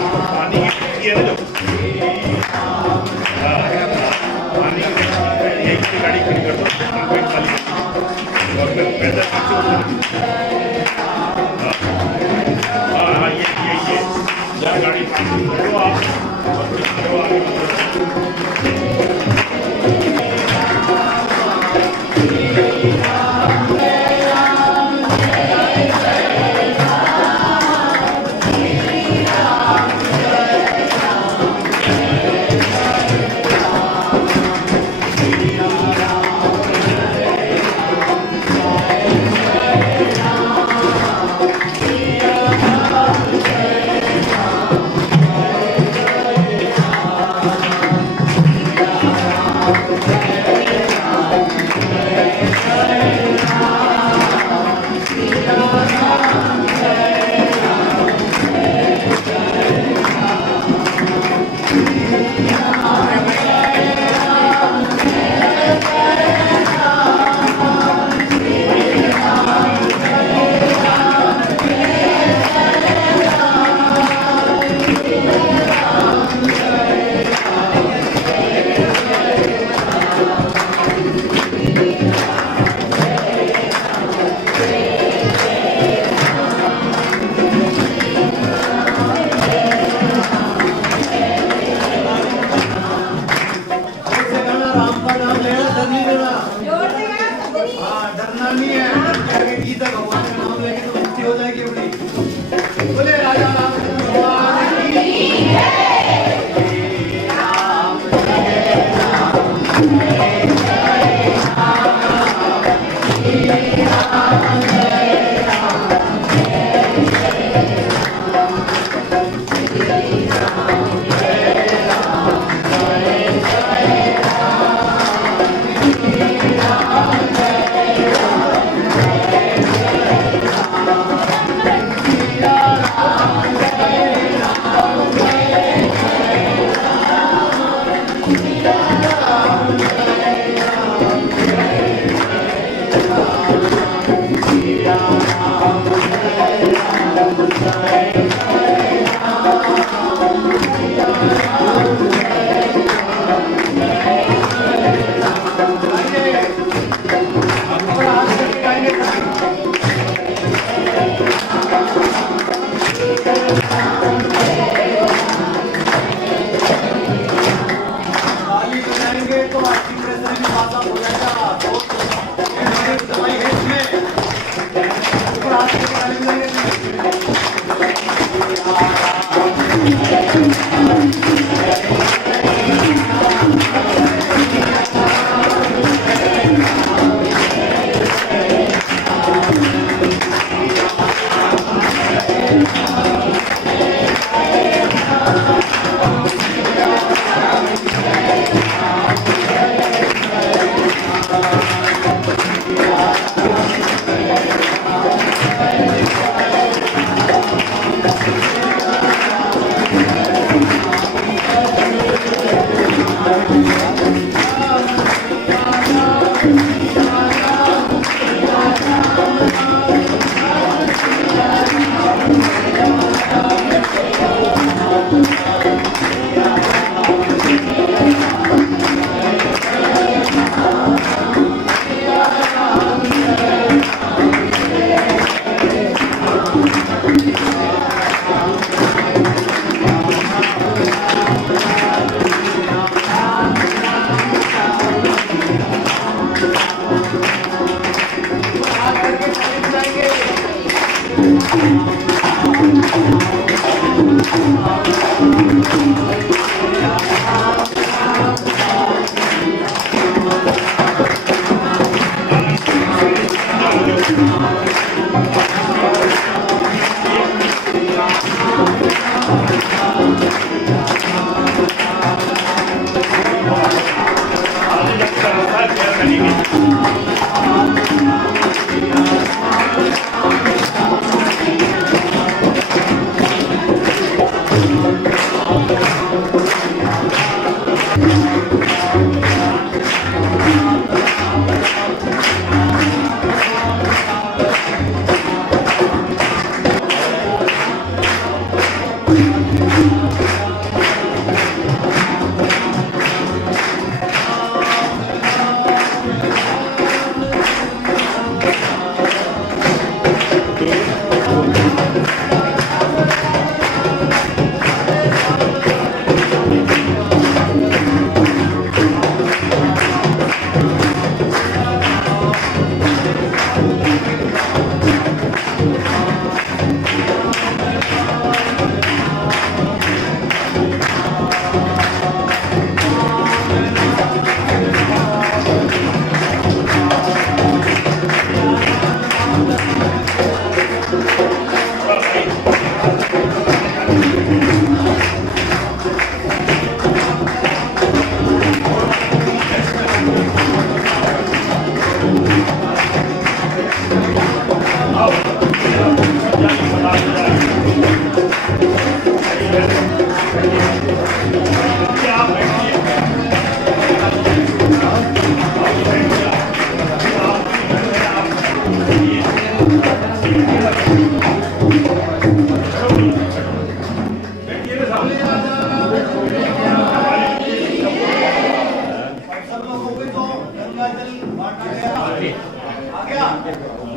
पानी की टंकी है ना जो पानी की टंकी एक की गाड़ी खड़ी कर दो कंक्रीट वाली और फिर पैदल नीचे हाँ ये गाड़ी करो आप और फिर करो आगे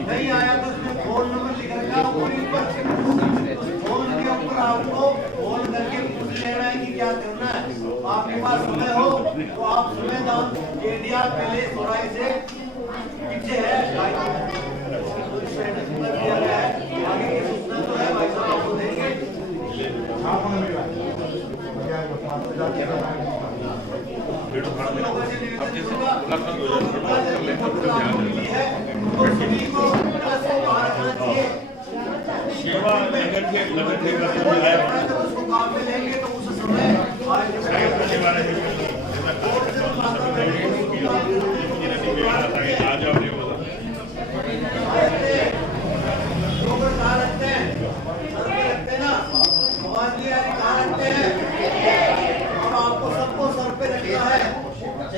नहीं आया तो उसमें फोन नंबर लिख रखा पूरी ऊपर फोन के ऊपर आपको फोन करके पूछ लेना है कि क्या करना है। आपके पास समय हो तो आप समय दान इंडिया पहले थोड़ाई से पीछे है आगे की सूचना तो है भाई साहब आपको देंगे। सेवा नगर के उसको काम में लेंगे तो उस समय आ जाओ आपको सबको सर पे रखना है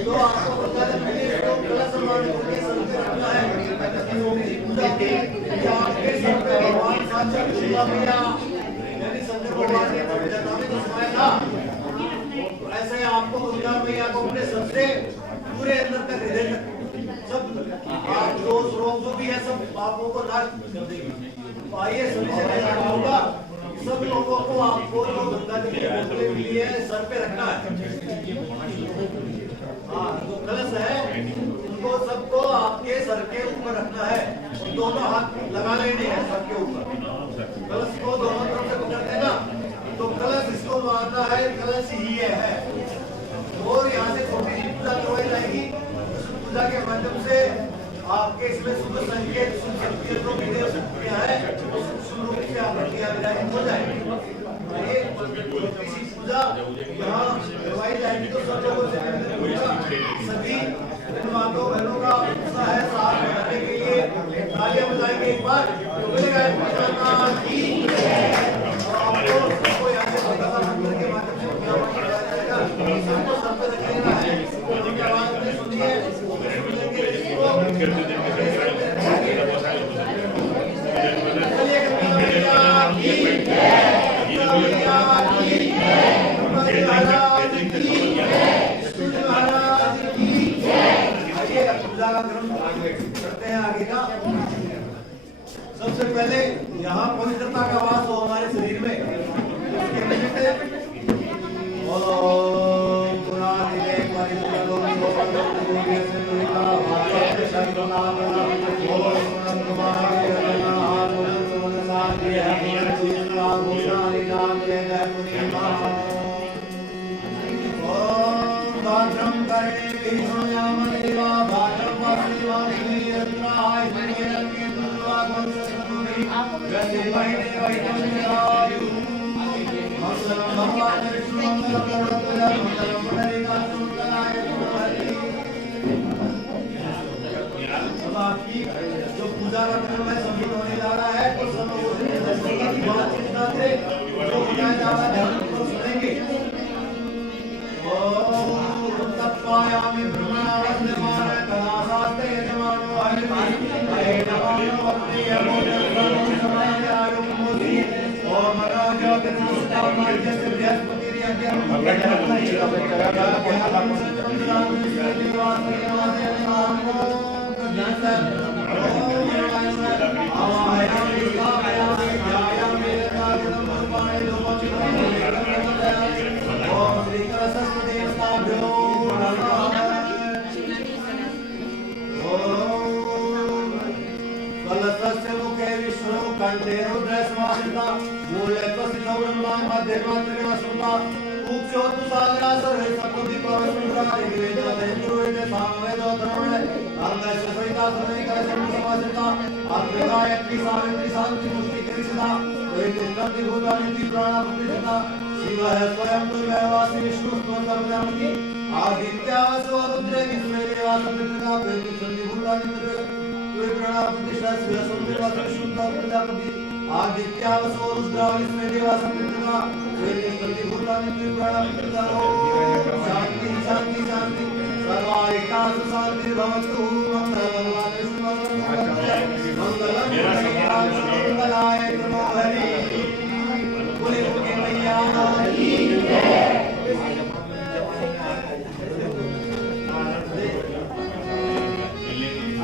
जो आपको बता दें पहले तो गलत सम्मान करके सर पे रखना है आपके सर पे भगवान साक्षात दुर्गा मैया यानी शंकर भगवान ने जटा में दर्शाया था ऐसे आपको दुर्गा मैया को अपने सर से पूरे अंदर तक हृदय तक सब आप जो भी है सब पापों को नाश कर देगी। तो आइए सभी से कहना होगा सब लोगों को आपको जो गंगा जी की बोतलें मिली है सर पे रखना है। हाँ जो कलश है उनको सबको आपके सर के ऊपर रखना है। दोनों हाथ लगा लेने हैं सर के ऊपर। कलश को दोनों तरफ से पकड़ देना तो कलश इसको मानना है कलश ही है। और यहाँ से छोटी सी पूजा करवाई जाएगी। उस पूजा के माध्यम से आपके इसमें शुभ संकेत शुभ शक्तियों को मिले क्या है शुभ रूप से आपकी विदाई हो जाएगी। ये छोटी सी पूजा यहाँ करवाई जाएगी तो सब लोगों से सभी माताओं बहनों का उत्साह है साथ बनाने के लिए तालियां बजाएंगे एक बार आपको सबको यहाँ से मंदिर के माध्यम से पूजा जाएगा सबको सब पे रख लेना है आवाज में सुनिए करते हैं आगे का। सबसे पहले यहाँ पवित्रता का वास हो हमारे शरीर में जो पूजा का क्रम है संगीत होने जा रहा है तो सब बातचीत ना करें जो बताया जा रहा है तो सुनेंगे। ओम तत्पायामि ब्रह्मणवन्दमान कलासास्ते यजमानो हरि नमो वन्दे यमो समायायुमुति ओम राजोतिर्मुक्तामि जैसे बृहस्पति कलशस्य मुखे विष्णु कंठे रुद्रस्मासिता मूले प्रसिद्धो ब्रह्मा मध्ये मातृवासुता उच्चोत्तु सागरा सर्वे सप्तति पवसुंद्रा दिवेदते गुरुवेदे सामवेदो धर्मणे अंगस्य सहिता सर्वैका समासिता अंतर्गायत्री सावित्री शांति मुक्ति कृष्णा वैदिष्टि भूतानि प्राणापतिता शिवः स्वयं दुर्गवासी विष्णु स्तोत्रमति आदित्यावसो रुद्रे विष्णु देवासपितृका वैदिष्टि भूतानि आदित्यावसो रुद्रा विष्णु देवासपितृका वैदिष्टि भूतानि शांति शांति शांति सर्वारिकासु शांति भवतु मंगलाय नमो हरि बोले के मैया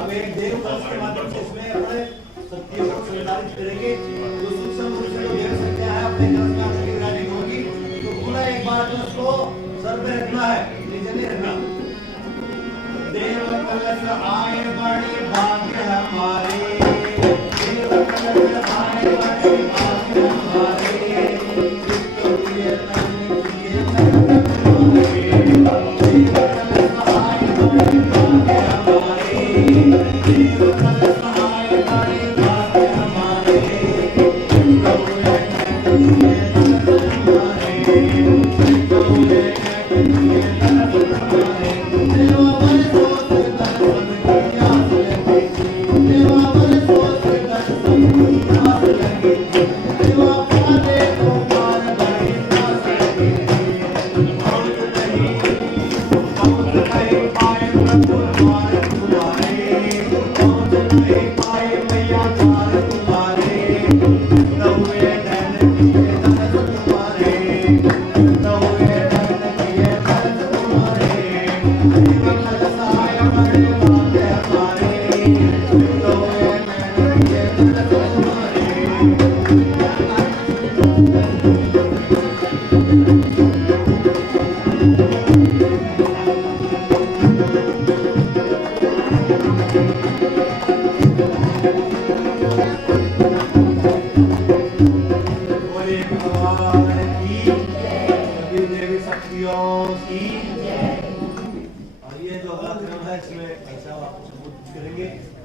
अब एक देव कलश के माध्यम से इसमें अपने सत्य को संचालित करेंगे जो सूक्ष्म रूप से लोग देख सकते हैं अपने कलश में आपकी निगरानी होगी तो पूरा एक बार उसको सर पे रखना है नीचे नहीं रखना देव कलश आए बड़े भाग्य हमारे देव कलश आए बड़े भाग्य हमारे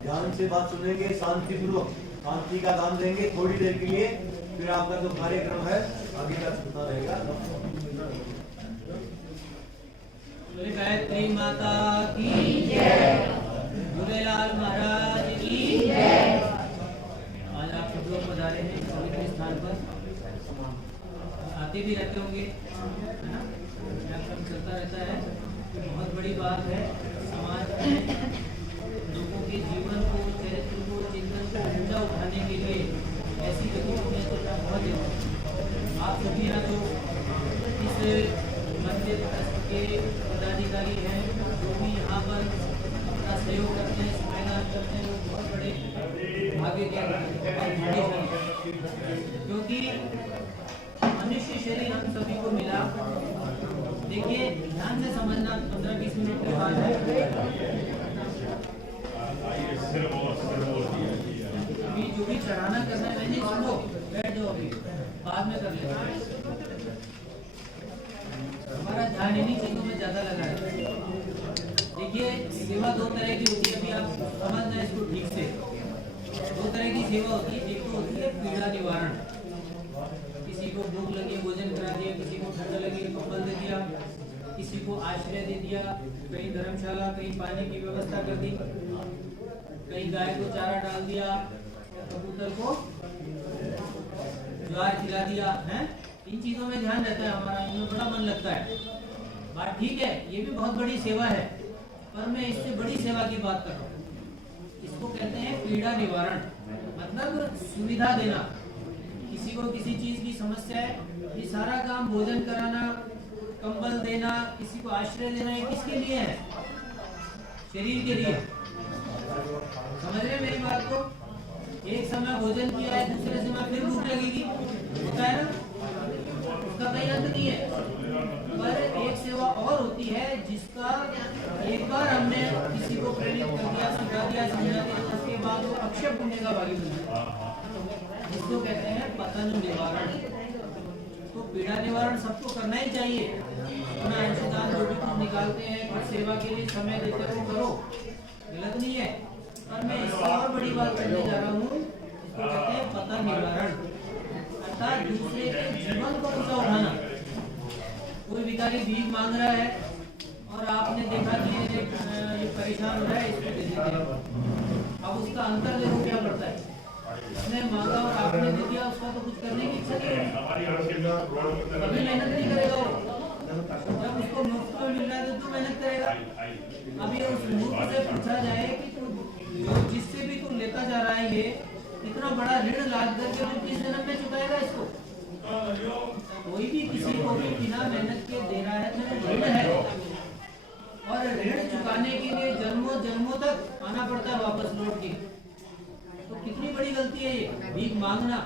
ध्यान से बात सुनेंगे, शांतिपूर्वक शांति का दान देंगे थोड़ी देर के लिए, फिर आपका जो कार्यक्रम है आगे का चलता रहेगा। गायत्री माता की जय, झूलेलाल महाराज की जय। आज आप सब लोग पधारे हैं पवित्र स्थान पर, आते भी रहते होंगे, है ना? कार्यक्रम चलता रहता है, बहुत बड़ी बात है। समाज में लोगों के जीवन को, चरित्र को, चिंतन को ऊंचा उठाने के लिए ऐसी गतिविधियां चलना बहुत जरूरी है। आप सभी यहाँ जो इस मंदिर के पदाधिकारी हैं, जो भी यहाँ पर अपना सहयोग करते हैं, समाधान करते हैं, वो बहुत बड़े भाग्य के भाग्यशाली, क्योंकि मनुष्य शरीर हम सभी को मिला। देखिए ध्यान से समझना, 15-20 मिनट के बाद है। अभी जो भी चढ़ाना करना है नहीं, सुनो बैठ जाओ, अभी बाद में कर लेना। हमारा ध्यान इन्हीं चीजों में ज्यादा लगा है। देखिए सेवा दो तरह की होती है, अभी आप समझना इसको ठीक से। दो तरह की सेवा होती है, एक तो होती है पीड़ा निवारण। किसी को भूख लगी भोजन करा दिया, किसी को ठंड लगी कंबल दे दिया, किसी को आश्रय दे दिया, कहीं धर्मशाला, कहीं पानी की व्यवस्था कर दी, कहीं गाय को चारा डाल दिया, कबूतर को ज्वार खिला दिया है। इन चीजों में ध्यान रहता है हमारा, इनमें बड़ा मन लगता है। बात ठीक है, ये भी बहुत बड़ी सेवा है, पर मैं इससे बड़ी सेवा की बात कर रहा हूँ। इसको कहते हैं पीड़ा निवारण, मतलब सुविधा देना। किसी को किसी चीज की समस्या है, ये सारा काम भोजन कराना, कंबल देना, किसी को आश्रय देना, ये किसके लिए है? शरीर के लिए। समझ रहे मेरी बात को? एक समय भोजन किया है, दूसरे समय फिर भूख लगेगी, होता है ना? उसका कहीं अंत नहीं है। पर एक सेवा और होती है जिसका एक बार हमने किसी को प्रेरित कर दिया, सिखा दिया, समझा दिया, उसके बाद वो अक्षय पुण्य का भागी बन जाता है, जिसको कहते हैं पतन निवारण। तो पीड़ा निवारण सबको करना ही चाहिए। अपना अंशदान जो भी तुम निकालते हैं, कुछ सेवा के लिए समय देते हो, करो, गलत नहीं है। पर मैं इससे और बड़ी बात करने जा रहा हूँ, इसको कहते हैं पतन निवारण, अर्थात दूसरे के जीवन को ऊंचा उठाना। कोई भिखारी भीख मांग रहा है और आपने देखा कि ये परेशान हो रहा है, इसको दे देते हैं। अब उसका अंतर देखो क्या पड़ता है, उसने मांगा और आपने दे दिया, उसका तो कुछ करने की इच्छा नहीं है, कभी मेहनत नहीं करेगा वो। जब उसको मुफ्त में मिल रहा है तो मेहनत करेगा। अभी उस मूर्ख से पूछा जाए कि तू जिससे भी तू लेता जा रहा है, ये इतना बड़ा ऋण लाद करके तू किस जन्म में चुकाएगा इसको? कोई भी किसी को भी बिना मेहनत के दे रहा है तो ऋण है, और ऋण चुकाने के लिए जन्मों जन्मों तक आना पड़ता है वापस लौट के। तो कितनी बड़ी गलती है ये, भीख मांगना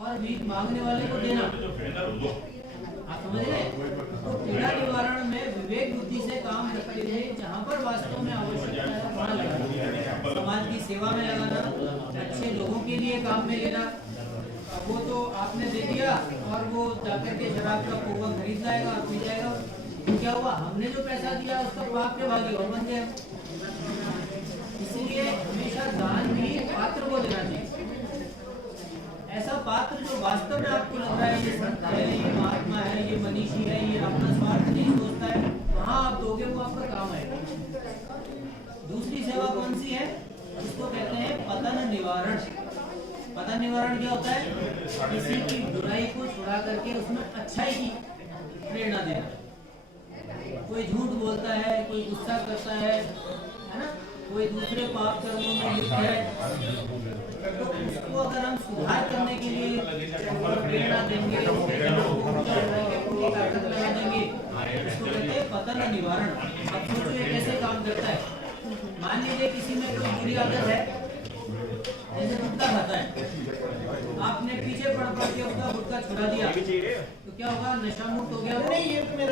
और भीख मांगने वाले को देना। आप समझ रहे हैं? तो पीड़ा निवारण में विवेक बुद्धि से काम करते हुए जहाँ पर वास्तव में आवश्यकता है वहाँ लगाना, समाज की सेवा में लगाना, अच्छे लोगों के लिए काम में लेना। वो तो आपने दे दिया और वो जाकर के शराब का पोवा खरीद लाएगा और पी जाएगा, तो क्या हुआ? हमने जो पैसा दिया उसका पाप के भागी और बन गया। इसलिए हमेशा दान भी पात्र को देना चाहिए, ऐसा पात्र जो वास्तव में आपको लग रहा है ये संत है, ये महात्मा है, ये मनीषी है, ये अपना स्वार्थ नहीं सोचता है, वहाँ आप दोगे वो आपका काम आएगा। दूसरी सेवा कौन सी है? उसको कहते हैं पतन निवारण। पतन निवारण क्या होता है? किसी की बुराई को छुड़ा करके उसमें अच्छाई की प्रेरणा देना। कोई झूठ बोलता है, कोई गुस्सा करता है ना, कोई दूसरे पाप कर्मों में लिप्त है, तो उसको अगर हम सुधार करने के लिए प्रेरणा देंगे, ताकत लगा देंगे, इसको कहते हैं पतन निवारण। अब सोचिए कैसे काम करता है। मान लीजिए किसी में कोई बुरी आदत है, जैसे गुटखा खाता है, आपने पीछे पड़ के उसका गुटखा छुड़ा दिया, तो क्या होगा? नशा मुक्त हो गया वो।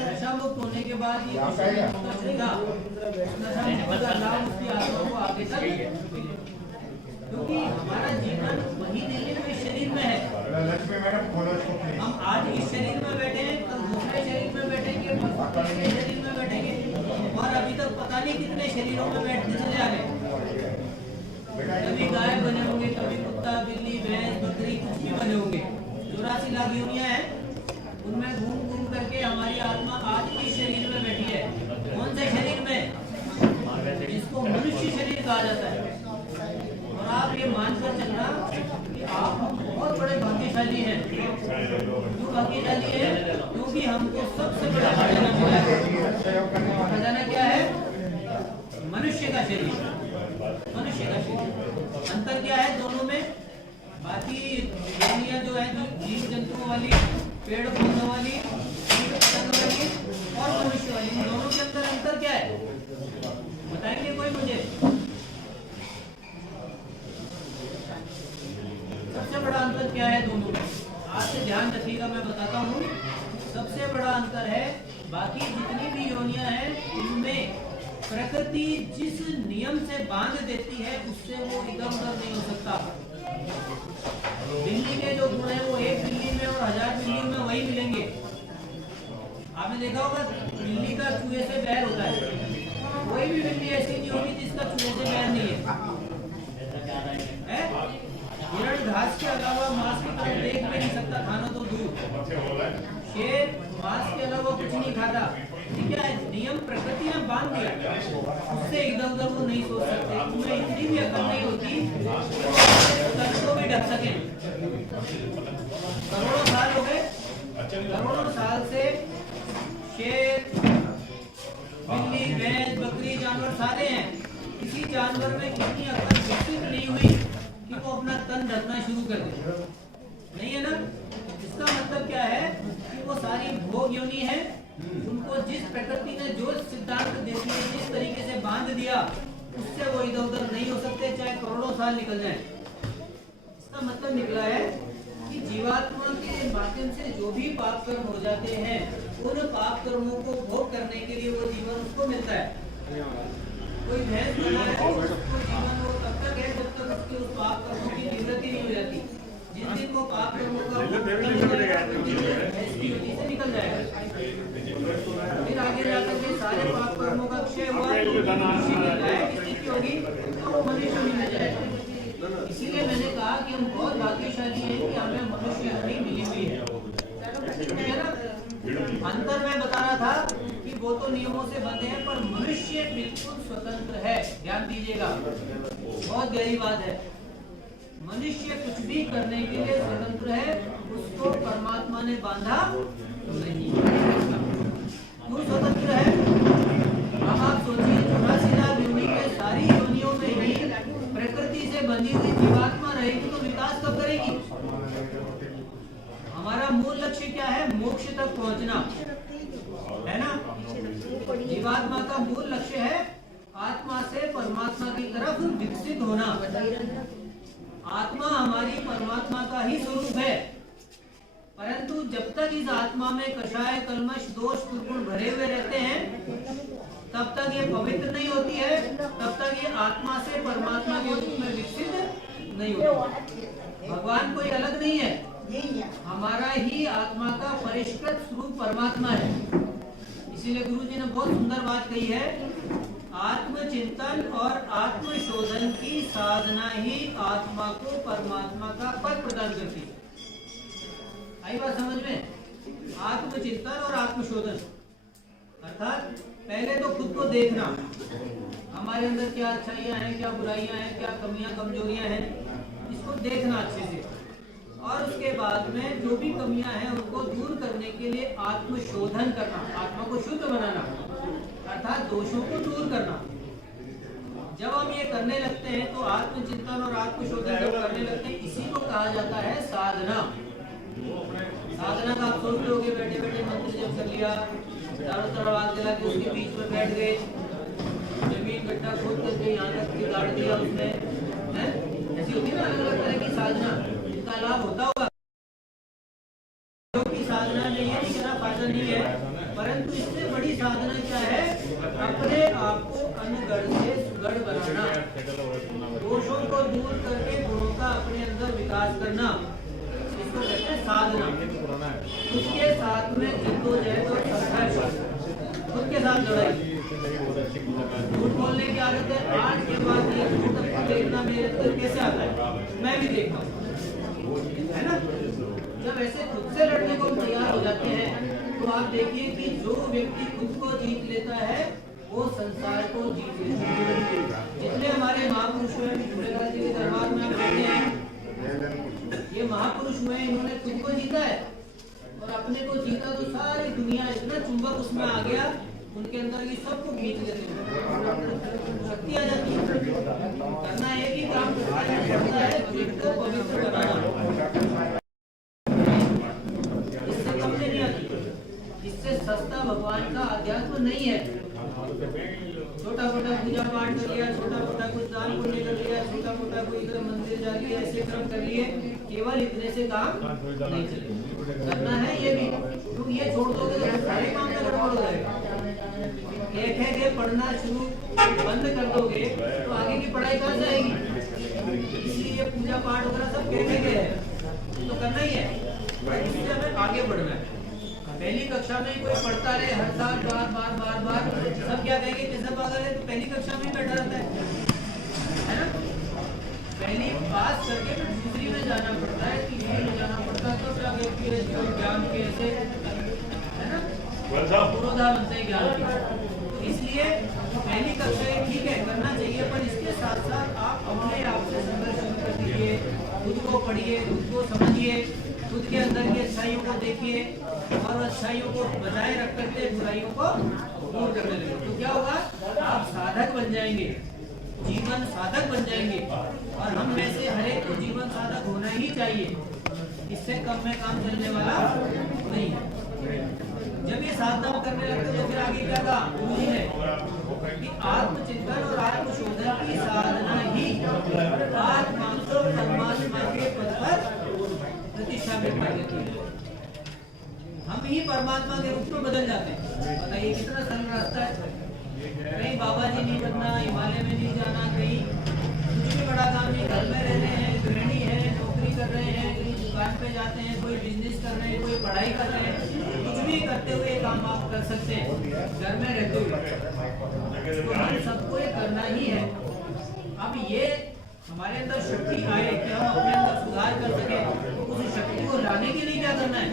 नशा मुक्त होने के बाद ये नशा मुक्त का लाभ उसकी आत्मा को आगे तक, क्योंकि हमारा जीवन वही दिल्ली में शरीर में है। हम आज इस शरीर में बैठे हैं, कल दूसरे शरीर में बैठेंगे, तीसरे शरीर में बैठेंगे, और अभी तक पता नहीं कितने शरीरों में बैठते चले आ गए। कभी गाय बने होंगे, कभी कुत्ता, बिल्ली, भैंस, बकरी, कुछ भी बने होंगे। 84 लाख योनियां हैं, उनमें घूम घूम करके हमारी आत्मा आज इस शरीर में बैठी है। कौन से शरीर में? जिसको मनुष्य शरीर कहा जाता है। और आप ये मानकर चलना कि आप बहुत बड़े भाग्यशाली हैं। क्यों भाग्यशाली है? क्योंकि हमको सबसे बड़ा खजाना मिला है। खजाना क्या है? मनुष्य का शरीर। मनुष्य का शरीर। अंतर क्या है दोनों में? बाकी दुनिया जो है, जो जीव जंतुओं वाली, पेड़ पौधों वाली, कीट पतंग वाली और मनुष्य वाली, इन दोनों के अंदर अंतर क्या है? बताएंगे कोई मुझे? सबसे बड़ा अंतर क्या है दोनों में? आज से ध्यान रखिएगा, मैं बताता हूँ। सबसे बड़ा अंतर है, बाकी जितनी भी योनियां हैं उनमें प्रकृति जिस नियम से बांध देती है उससे वो इधर उधर नहीं हो सकता। बिल्ली के जो गुण है वो एक बिल्ली में और 1000 बिल्लियों में वही मिलेंगे। आपने देखा होगा बिल्ली का चूहे से बैर होता है, कोई भी बिल्ली ऐसी नहीं होगी जिसका चूहे से बैर नहीं है? हिरण घास के अलावा मांस की तरफ देख भी नहीं सकता, खाना तो दूर। शेर मांस के अलावा कुछ नहीं खाता। ठीक है, नियम प्रकृति ने बांध दिया, उससे इधर उधर वो नहीं सोच सकते। उन्हें इतनी भी अकल नहीं होती को भी ढक सके। करोड़ों साल हो गए, करोड़ों साल से शेर, बिल्ली, भैंस, बकरी, जानवर सारे हैं। किसी जानवर में कितनी अकल विकसित नहीं हुई कि वो अपना तन ढकना शुरू कर दे? नहीं है ना? इसका मतलब क्या है कि सारी भोग योनि है, उनको जिस प्रकृति ने जो सिद्धांत दे दिए, जिस तरीके से बांध दिया, उससे वो इधर उधर नहीं हो सकते, चाहे करोड़ों साल निकल जाए। इसका मतलब निकला है कि जीवात्मा के माध्यम से जो भी पाप कर्म हो जाते हैं, उन पाप कर्मों को भोग करने के लिए वो जीवन उसको मिलता है। कोई भैंस बना है, उसको जीवन वो तब तक है जब तक उसके उस पाप कर्मों की निवृत्ति नहीं हो जाती। जिस दिन वो पाप कर्मों का भैंस की योनि से निकल जाएगा, फिर आगे जाकर के सारे पाप कर्मों का क्षय हुआ, खुशी मिलता है, किसी की होगी तो वो मनुष्य मिल जाएगा। इसीलिए मैंने कहा कि हम बहुत भाग्यशाली हैं कि हमें मनुष्य योनि मिली हुई है। अंतर मैं बता रहा था कि वो तो नियमों से बंधे हैं, पर मनुष्य बिल्कुल स्वतंत्र है। ध्यान दीजिएगा, बहुत गहरी बात है। मनुष्य कुछ भी करने के लिए स्वतंत्र है, उसको परमात्मा ने बांधा नहीं। क्यों स्वतंत्र है? अब आप सोचिए, 84 लाख योनि के सारी योनियों में ही प्रकृति से बंधी हुई जीवात्मा रहेगी तो विकास कब करेगी? हमारा मूल लक्ष्य क्या है? मोक्ष तक पहुंचना है ना। जीवात्मा का मूल लक्ष्य है आत्मा से परमात्मा की तरफ विकसित होना। आत्मा हमारी परमात्मा का ही स्वरूप है, परंतु जब तक इस आत्मा में कषाय, कल्मश, दोष, दुर्गुण भरे हुए रहते हैं, तब तक ये पवित्र नहीं होती है, तब तक ये आत्मा से परमात्मा के रूप में विकसित नहीं होती। भगवान कोई अलग नहीं है, हमारा ही आत्मा का परिष्कृत स्वरूप परमात्मा है। इसीलिए गुरु जी ने बहुत सुंदर बात कही है, आत्मचिंतन और आत्मशोधन की साधना ही आत्मा को परमात्मा का पद प्रदान करती है। आई बात समझ में? आत्मचिंतन और आत्मशोधन अर्थात पहले तो खुद को देखना, हमारे अंदर क्या अच्छाइयाँ हैं, क्या बुराइयां हैं, क्या कमियां कमजोरियां हैं, इसको देखना अच्छे से। और उसके बाद में जो भी कमियां हैं उनको दूर करने के लिए आत्मशोधन करना, आत्मा को शुद्ध बनाना, अर्थात दोषों को दूर करना। जब हम ये करने लगते हैं तो आत्मचिंतन और आत्मशोधन जब करने लगते हैं, इसी को कहा जाता है साधना। साधना का आप सोच लोगे, बैठे बैठे मंत्र जप कर लिया, चारों तरफ आग जला के उसके बीच में बैठ गए, जमीन गड्ढा खोद करके यहाँ तक के गाड़ दिया उसने, ऐसी होती है ना अलग अलग तरह की साधना। इनका लाभ होता होगा, की साधना नहीं है, इतना फायदा नहीं है, परंतु इससे बड़ी साधना क्या है? अपने आप को अनगढ़ से सुगढ़ बनाना, दोषों को दूर करके गुणों का अपने अंदर विकास करना, इसको कहते हैं साधना। उसके साथ में जद्दोजहद और संघर्ष, खुद के साथ लड़ाई। झूठ बोलने की आदत है, आज के बाद ये झूठ देखना मेरे अंदर कैसे आता है, मैं भी देखता हूँ, है ना। जब ऐसे खुद से लड़ने को तैयार हो जाते हैं तो आप देखिए कि जो व्यक्ति खुद को जीत लेता है वो संसार को जीत लेता है। जितने हमारे महापुरुष हुए, झूलेलाल जी के दरबार में हम बैठे हैं, ये महापुरुष हुए, इन्होंने खुद को जीता है और अपने को जीता तो सारी दुनिया, इतना चुंबक उसमें आ गया उनके अंदर की सबको खींच लेते हैं, शक्ति आ जाती है। करना एक ही काम करता है, खुद को पवित्र बनाना। इससे कमजोरी नहीं आती, इससे सस्ता भगवान का अध्यात्म नहीं है। छोटा मोटा पूजा पाठ कर लिया, छोटा मोटा कुछ दान पुण्य कर लिया, छोटा मोटा कोई इधर मंदिर जा लिया, ऐसे क्रम कर लिए, केवल इतने से काम नहीं चलेगा। करना है ये भी, तुम ये छोड़ दोगे तो सारे काम में गड़बड़ हो जाएगा। एक है कि पढ़ना शुरू बंद कर दोगे तो आगे की पढ़ाई कहाँ से आएगी? इसलिए पूजा पाठ वगैरह सब कहने के है तो करना ही है, इससे हमें आगे बढ़ना है। पहली कक्षा में कोई पढ़ता रहे हर साल बार बार बार बार, सब क्या कहेंगे कैसा पागल है, तो पहली कक्षा में बैठा रहता है ना। पहली पास करके फिर दूसरी में जाना पड़ता है, तीसरी में जाना पड़ता है, तो आगे फिर ज्ञान के ऐसे है ना, पुरोधा बनते हैं ज्ञान की। इसलिए पहली कक्षा ठीक है करना चाहिए, पर इसके साथ साथ आप अपने आप से संघर्ष शुरू कर दीजिए, खुद को पढ़िए, खुद को समझिए, खुद के अंदर की अच्छाइयों को देखिए और अच्छाइयों को बजाय रख करके बुराइयों को दूर करने लगे। तो क्या होगा? आप साधक बन जाएंगे, जीवन साधक बन जाएंगे। और हम में से हर एक को जीवन साधक होना ही चाहिए, इससे कम में काम चलने वाला नहीं है। जब ये साधना करने लगते तो फिर आगे क्या कहा गुरु जी ने कि आत्मचिंतन और आत्मशोधन की साधना ही आत्मा को परमात्मा के पद पर प्रतिष्ठापित कर देती है। हम ही परमात्मा के रूप में बदल जाते हैं। बताइए कितना सरल रास्ता है। कहीं बाबा जी नहीं बनना, हिमालय में नहीं जाना, कहीं कुछ भी बड़ा काम नहीं, घर में रह रहे हैं, गृहिणी है, नौकरी कर रहे हैं, कहीं दुकान पे जाते हैं, कोई बिजनेस कर रहे हैं, कोई पढ़ाई कर रहे हैं, कुछ भी करते हुए काम आप कर सकते हैं घर में रहते हुए। तो हम सबको ये करना ही है। अब ये हमारे अंदर शक्ति आए कि हम अपने अंदर सुधार कर सके, उस शक्ति को लाने के लिए क्या करना है?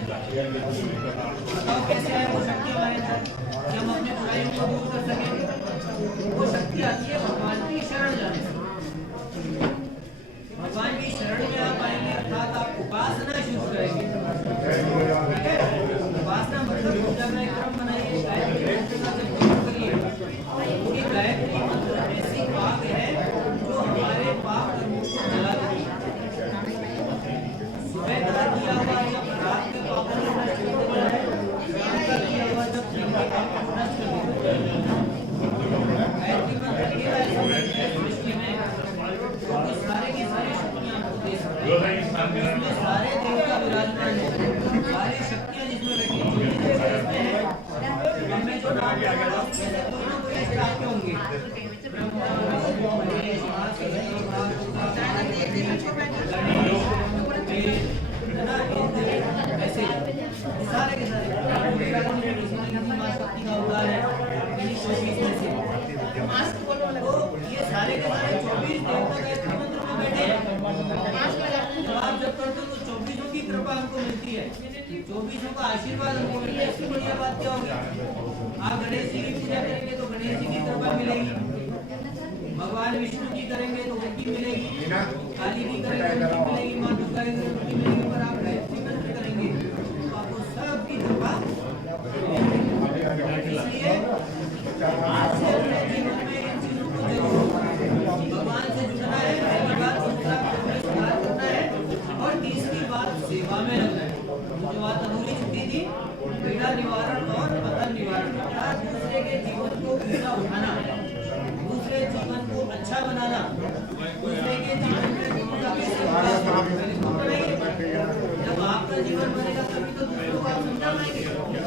बताओ कैसे आए वो शक्ति हमारे अंदर कि हम अपने बुराइयों को दूर कर सके? वो शक्ति आती है भगवान की शरण जाने से। भगवान की शरण में आप आएंगे अर्थात आप उपासना शुरू करेंगे। ठीक है, उपासना मतलब पूजा का एक क्रम बनाइए, गायत्री मंत्र का जब प्रयोग करिए। ये गायत्री मंत्र ऐसी वाग है जो हमारे पाप कर्मों को जला देती है। सुबह का किया हुआ जब रात के पापों को नष्ट कर देता है, शाम का किया हुआ जब दिन के पापों को नष्ट कर देता है। गायत्री मंत्र के ऐसे सृष्टि में तो सारे की सारी शक्तियां आपको दे सकते हैं। इसमें सारे देवता विराजमान हैं, सारी शक्तियां जिसमें बैठी हैं। हमें जो नाम जैसे कोई ना कोई ऐसे आपके होंगे, ब्रह्मा, विष्णु, महेश, ऐसे सारे के सारे शक्ति का अवतार है। तो ये सारे के सारे 24 देवता गायत्री मंत्र में बैठे हैं। जब आप जब करते हो तो 24 की कृपा हमको मिलती है, 24 का आशीर्वाद हमको मिलता है। इससे बढ़िया बात क्या होगी? आप गणेश जी की पूजा करेंगे तो गणेश जी की कृपा मिलेगी, भगवान विष्णु की करेंगे तो उनकी मिलेगी, काली की करेंगे तो उनकी मिलेगी, माँ दुर्गा की करेंगे तो उनकी मिलेगी। पर आप गायत्री मंत्र करेंगे तो आपको सबकी कृपा मिलेगी। इसलिए आज से अपने जीवन में इन चीजों को जरूर भगवान से जुड़ना है। पहली बात दूसरा अपने सुधार करना है और तीसरी बात सेवा में लगना है। जो बात अधूरी छुट्टी थी, पीड़ा निवारण और पतन निवारण, अर्थात दूसरे के जीवन को ऊंचा उठाना, दूसरे जीवन को अच्छा बनाना, दूसरे के जीवन में गुरु का कैसे जब आपका जीवन बनेगा तभी तो दूसरों को आप समझा पाएंगे,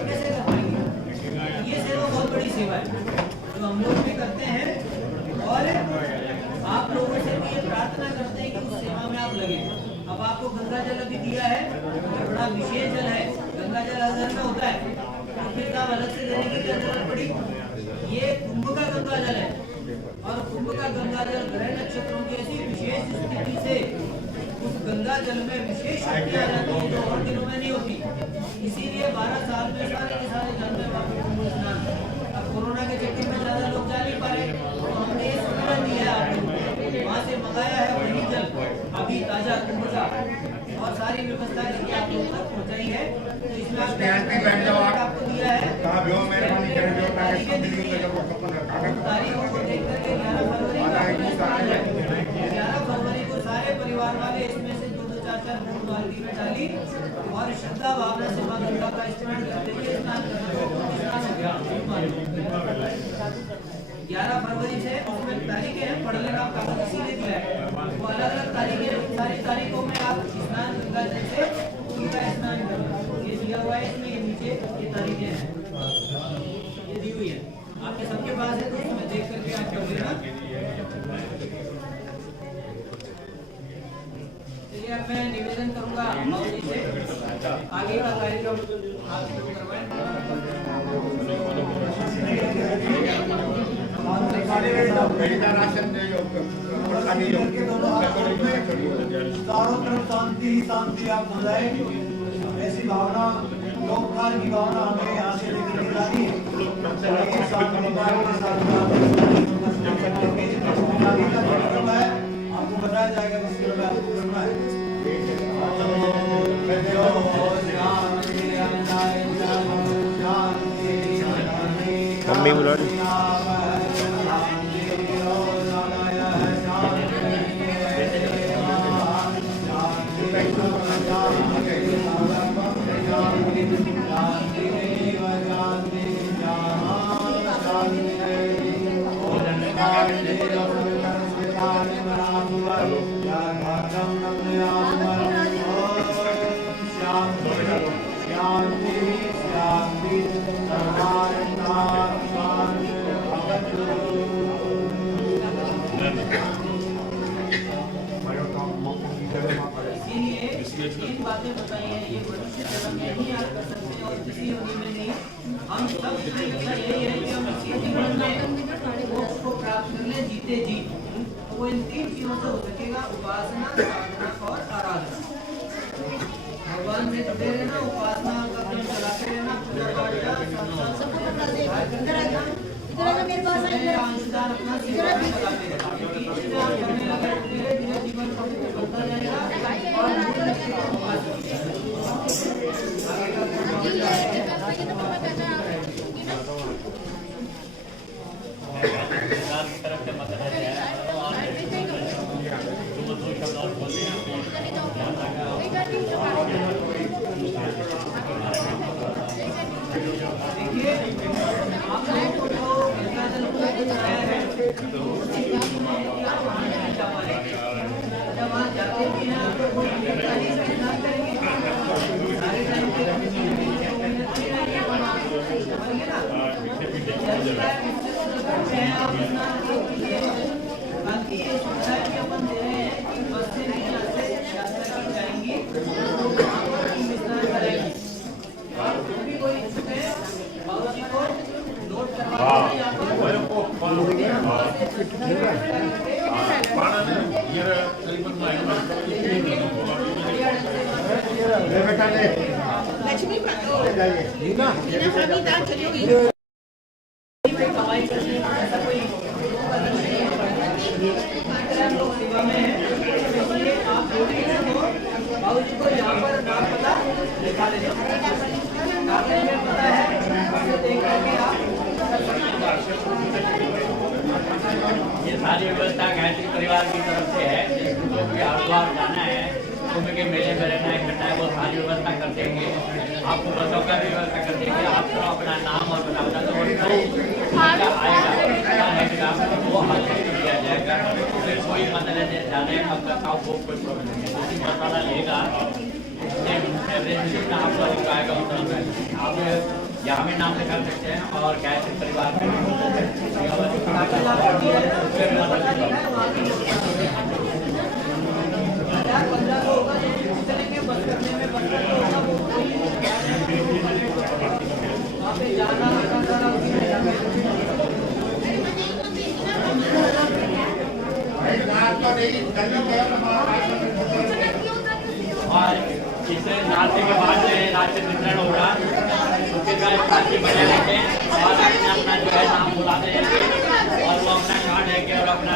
कैसे कर पाएंगे? ये सेवा बहुत बड़ी सेवा है जो हम लोग भी करते हैं और आप लोगों से भी ये प्रार्थना करते हैं कि उस सेवा में आप लगे। अब आपको गंगा जल अभी दिया है, ये बड़ा विशेष जल है। गंगा जल हर घर में होता है, तो फिर आप अलग से देने की क्या जरूरत पड़ी? ये कुंभ का गंगा जल है और कुंभ का गंगा जल ग्रह नक्षत्रों की ऐसी विशेष स्थिति से उस गंगा जल में विशेष शक्ति आ जाती है जो और दिनों में नहीं होती। इसीलिए 12 साल में सारे के सारे जानते हैं वहाँ कुंभ स्नान। अब कोरोना के चक्कर में ज्यादा लोग जा नहीं पा रहे तो हमने ये सुविधा दी है आपको, वहाँ से मंगाया है वही जल अभी ताजा कुंभ का और सारी व्यवस्था करके आप लोगों तक पहुँचाई है। तो इसमें आपको दिया है तारीखों को देख करके 11 फरवरी को सारे परिवार वाले इसमें से 2-2 4-4 बूंद बाल्टी में डाली और श्रद्धा भावना से मां गंगा का स्नान करते हुए स्नान करना। 11 फरवरी से उसमें तारीखें हैं, पढ़ लेना, आप कागज इसीलिए दिया है। वो अलग अलग तारीखें, सारी तारीखों में आप स्नान गंगा जल से उनका स्नान करें। ये दिया हुआ है, इसमें ये नीचे ये तारीखें हैं, ये दी हुई है आपके सबके पास है, तो उसमें देख करके आप कर लेना। चलिए अब मैं निवेदन करूंगा बाबू जी से आगे का कार्यक्रम आप शुरू करवाएं। चारों तरफ शांति ही शांति आप बुलाए, ऐसी भावना लोककाल की भावना हमें यहाँ से लेकर के जानी है। आपको बताया जाएगा किस तरह आपको करना है। मम्मी बुला रही शांति इसीलिए तीन बातें बताई हैं, ये मनुष्य जन्म में ही आप कर सकते हैं और किसी योनि में नहीं। हम सब की इच्छा यही है कि हम इसी जीवन में मोक्ष को प्राप्त कर ले जीते जी। तो वो इन तीन चीजों से हो सकेगा, उपासना, साधना और आराधना। भगवान में जुड़े रहना, उपासना का क्रम चलाते रहना, पूजा पाठ का अंशदान अपना सेवा चलाते रहना। इससे आप करने लगे धीरे धीरे जीवन बढ़ता जाएगा। देखिए आप लोगों को जो गंगा जल को बताया है, जब वहाँ जाते भी हैं आप लोग करेंगे सारे टाइम के बाकी ये सुविधा भी अपन दे रहे हैं कि बस से नहीं जाते, यात्रा की जाएंगी तो वहाँ पर विस्तार करेंगे। और जो भी कोई इच्छुक है बाबू जी को नोट करवा यहाँ कमाई करनी ऐसा कोई सेवा में है। इसलिए आप जो भी बाबू जी को यहाँ पर नाम पता लिखा देना, कागज में पता है उसे देख करके आप ये सारी व्यवस्था गायत्री परिवार की तरफ से है। जिसको भी हरिद्वार जाना है, कुंभ के मेले में रहना है, करना है, वो सारी व्यवस्था कर देंगे। आपको बसों का भी व्यवस्था कर देंगे। आपको अपना नाम और बताना तो आएगा वो हाथ दिया जाएगा। फिर कोई मतलब जाने कब तक आप वो कोई प्रॉब्लम नहीं, मसाला लेगा आप लोगों का आएगा उतना आप यहाँ भी नाम लिखा सकते हैं और गायत्री परिवार में और इससे नाचने के बाद नाट्य चित्रण होगा, उसके बाद साथी बने रहते हैं और अपना जो है नाम बुलाते हैं और वो अपना कार्ड लेके और अपना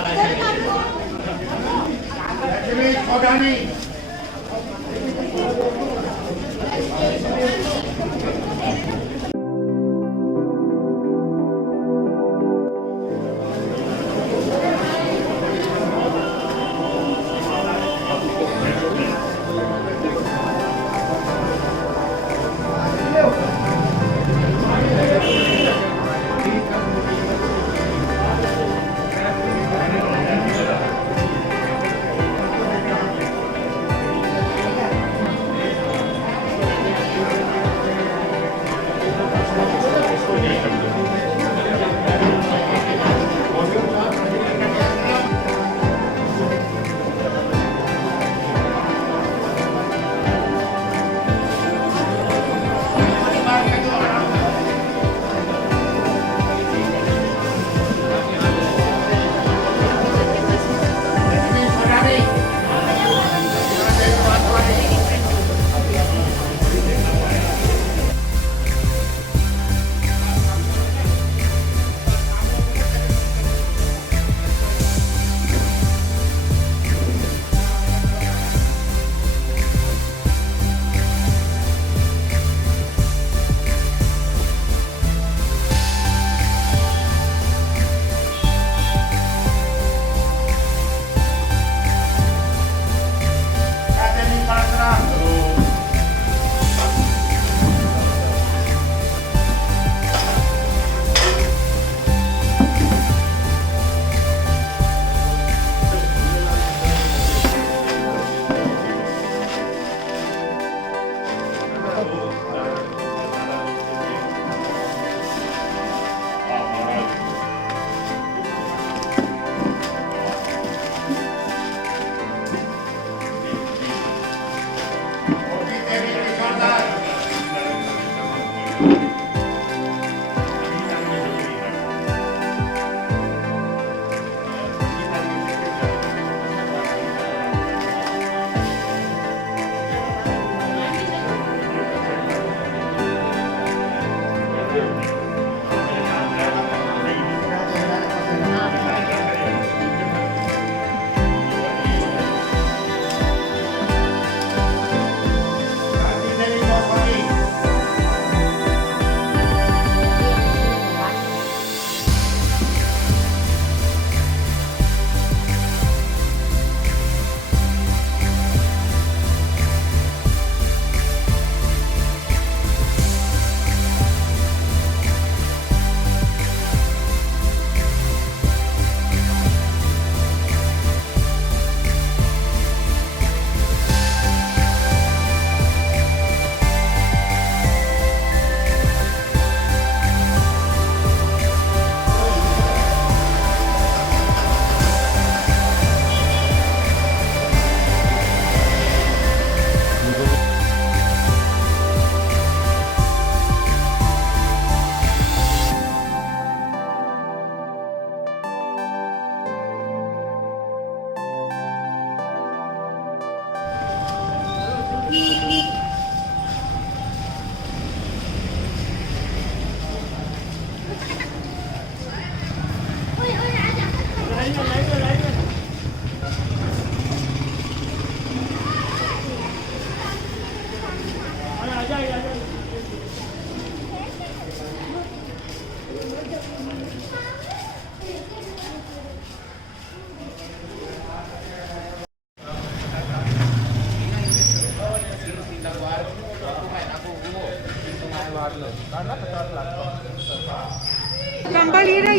कंबल ये रहा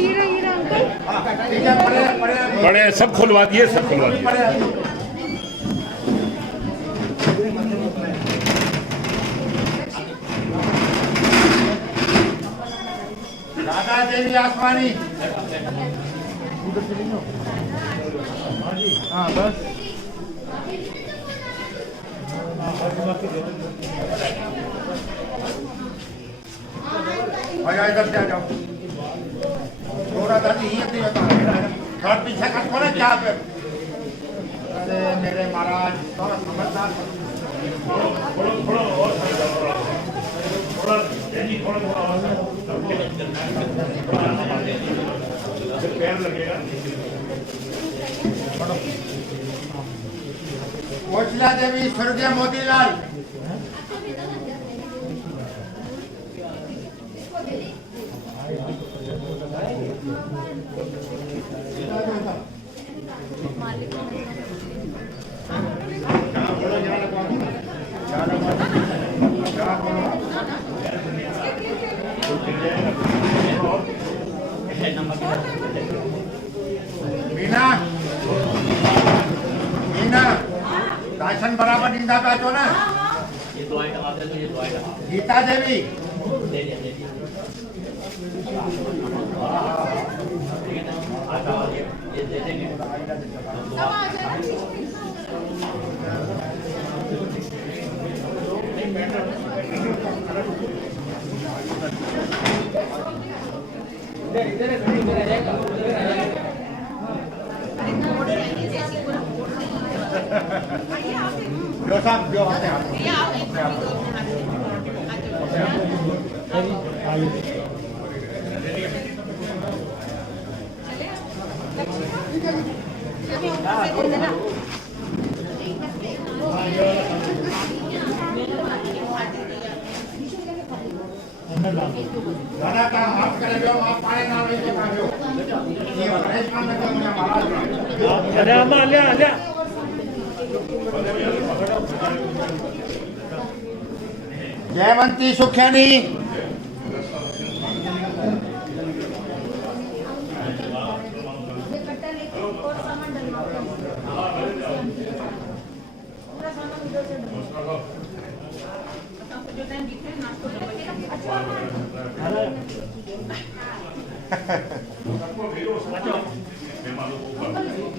अंकल। बड़े सब खुलवा दिए, सब खुलवा दिए। दादा देवी आसमानी। हाँ बस इधर से आ जाओ। थोड़ा दादी ही अपनी बता थोड़ा पीछे का थोड़ा क्या पे। अरे मेरे महाराज थोड़ा समझदार। पैर लगेगा। कोचला देवी स्वर्गीय मोतीलाल। मीना मीना राशन बराबर निंदा पे तो ना। ये दो आइटम आते हैं, तो ये दो आइटम गीता देवी दे दिया, दे दिया। आटा और ये दे देंगे। जो साहब जो आते हैं दादा का हाथ करे जो आप पाए ना नहीं देखा जो ये परेशान न कर मुझे महाराज। अरे अम्मा ले ले। जयवंती सुख्यानी।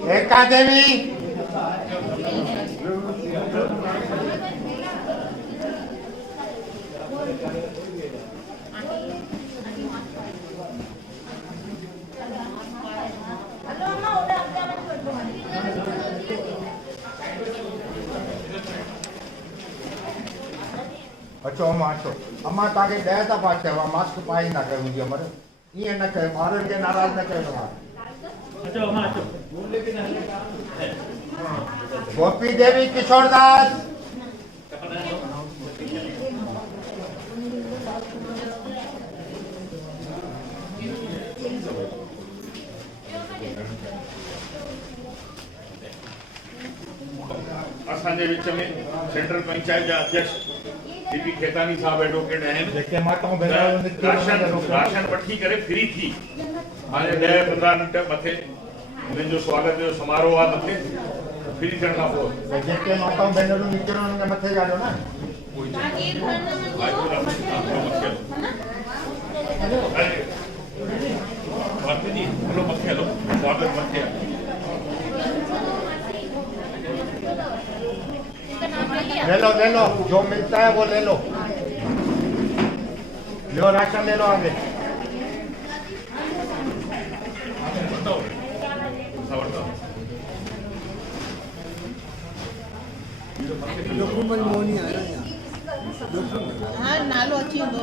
एका देवी अचो अम्मा अचो अम्मा तव्हांखे 10 दफ़ा चयो आहे मास्क पाए न कयो मुंहिंजी उमिरि ईअं न कयो ॿारनि खे नाराज़ न कयो तव्हां। गोपी देवी किशोरदास। असांजे विच में सेंट्रल पंचायत जा अध्यक्ष दीदी खेतानी साहब एडवोकेट आहिनि। जेके माताऊं राशन वठी करे फ्री थी हाणे 10-15 मिंट मथे हिननि जो स्वागत जो समारोह आहे मथे फ्री थियण खां पोइ जेके माताऊं भेनरूं निकिरनि उन्हनि खे मथे ॻाल्हियो न। मथे हलो स्वागत मथे ले लो जो मिलता है वो ले लो राशन ले लो आगे। हाँ नालो अच्छी दो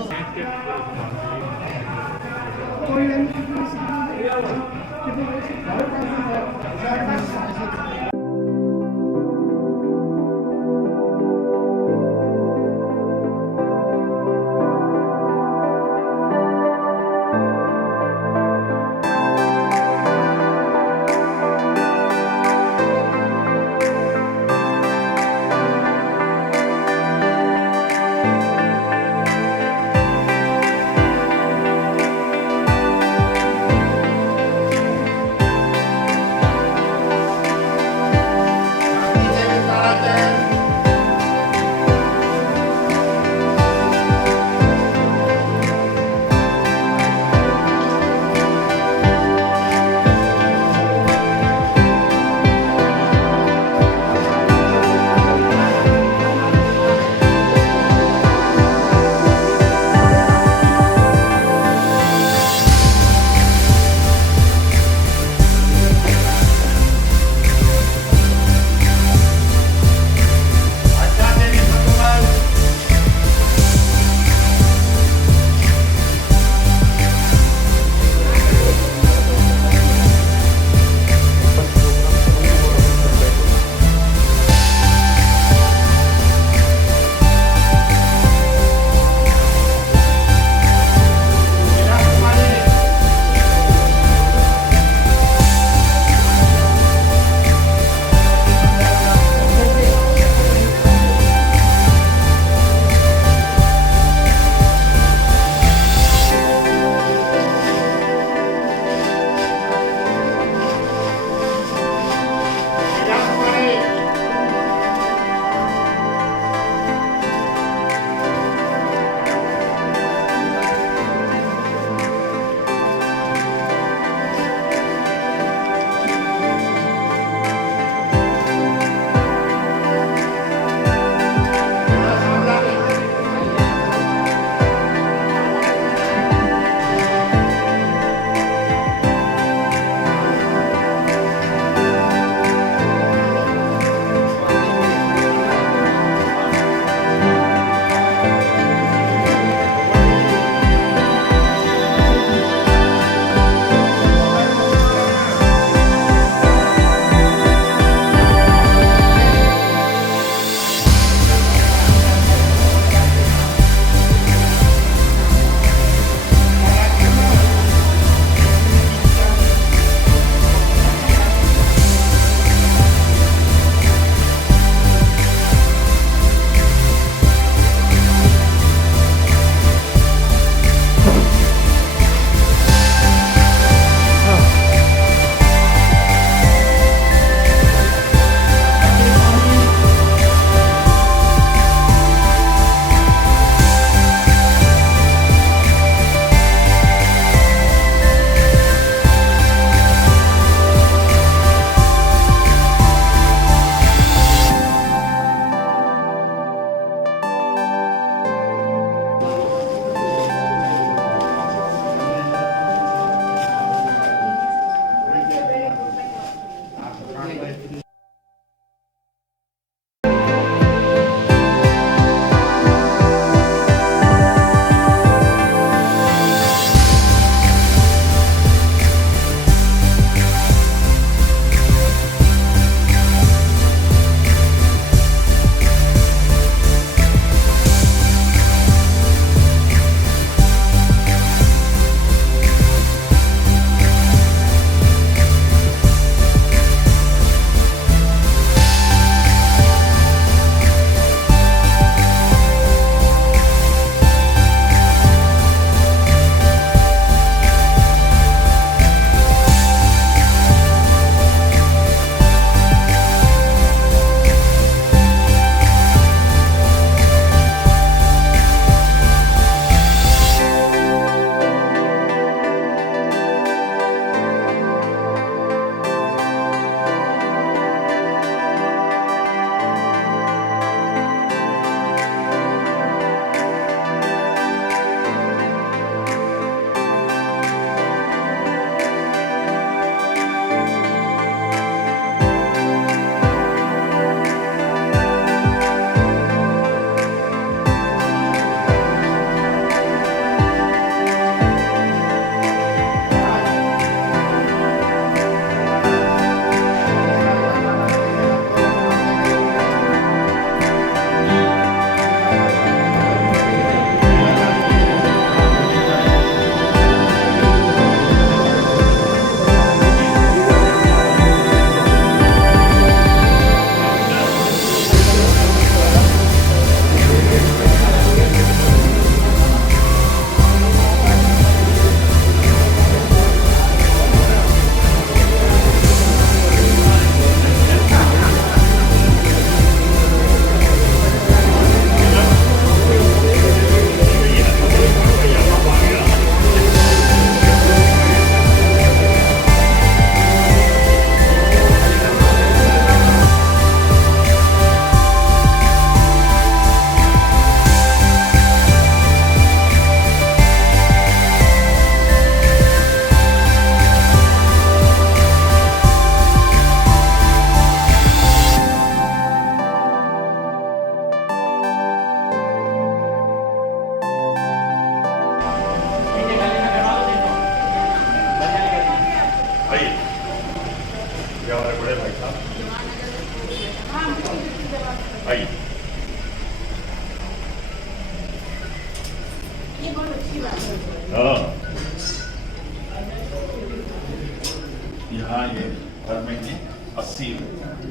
जहाँ ये हर महीने 80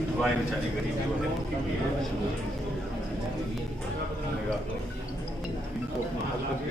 दुआएं बेचारी गरीबी वाले की हुई है। इनको अपनी हरकत के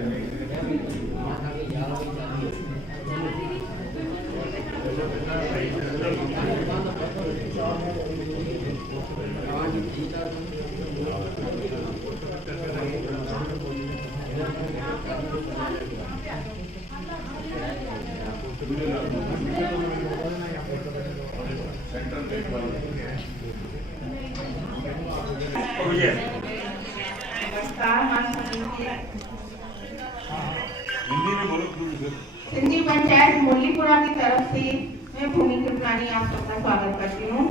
हिंदी में बोलो क्यों? सिंधी पंचायत मुरलीपुरा की तरफ से मैं भूमि कृपलानी आप सबका स्वागत करती हूँ।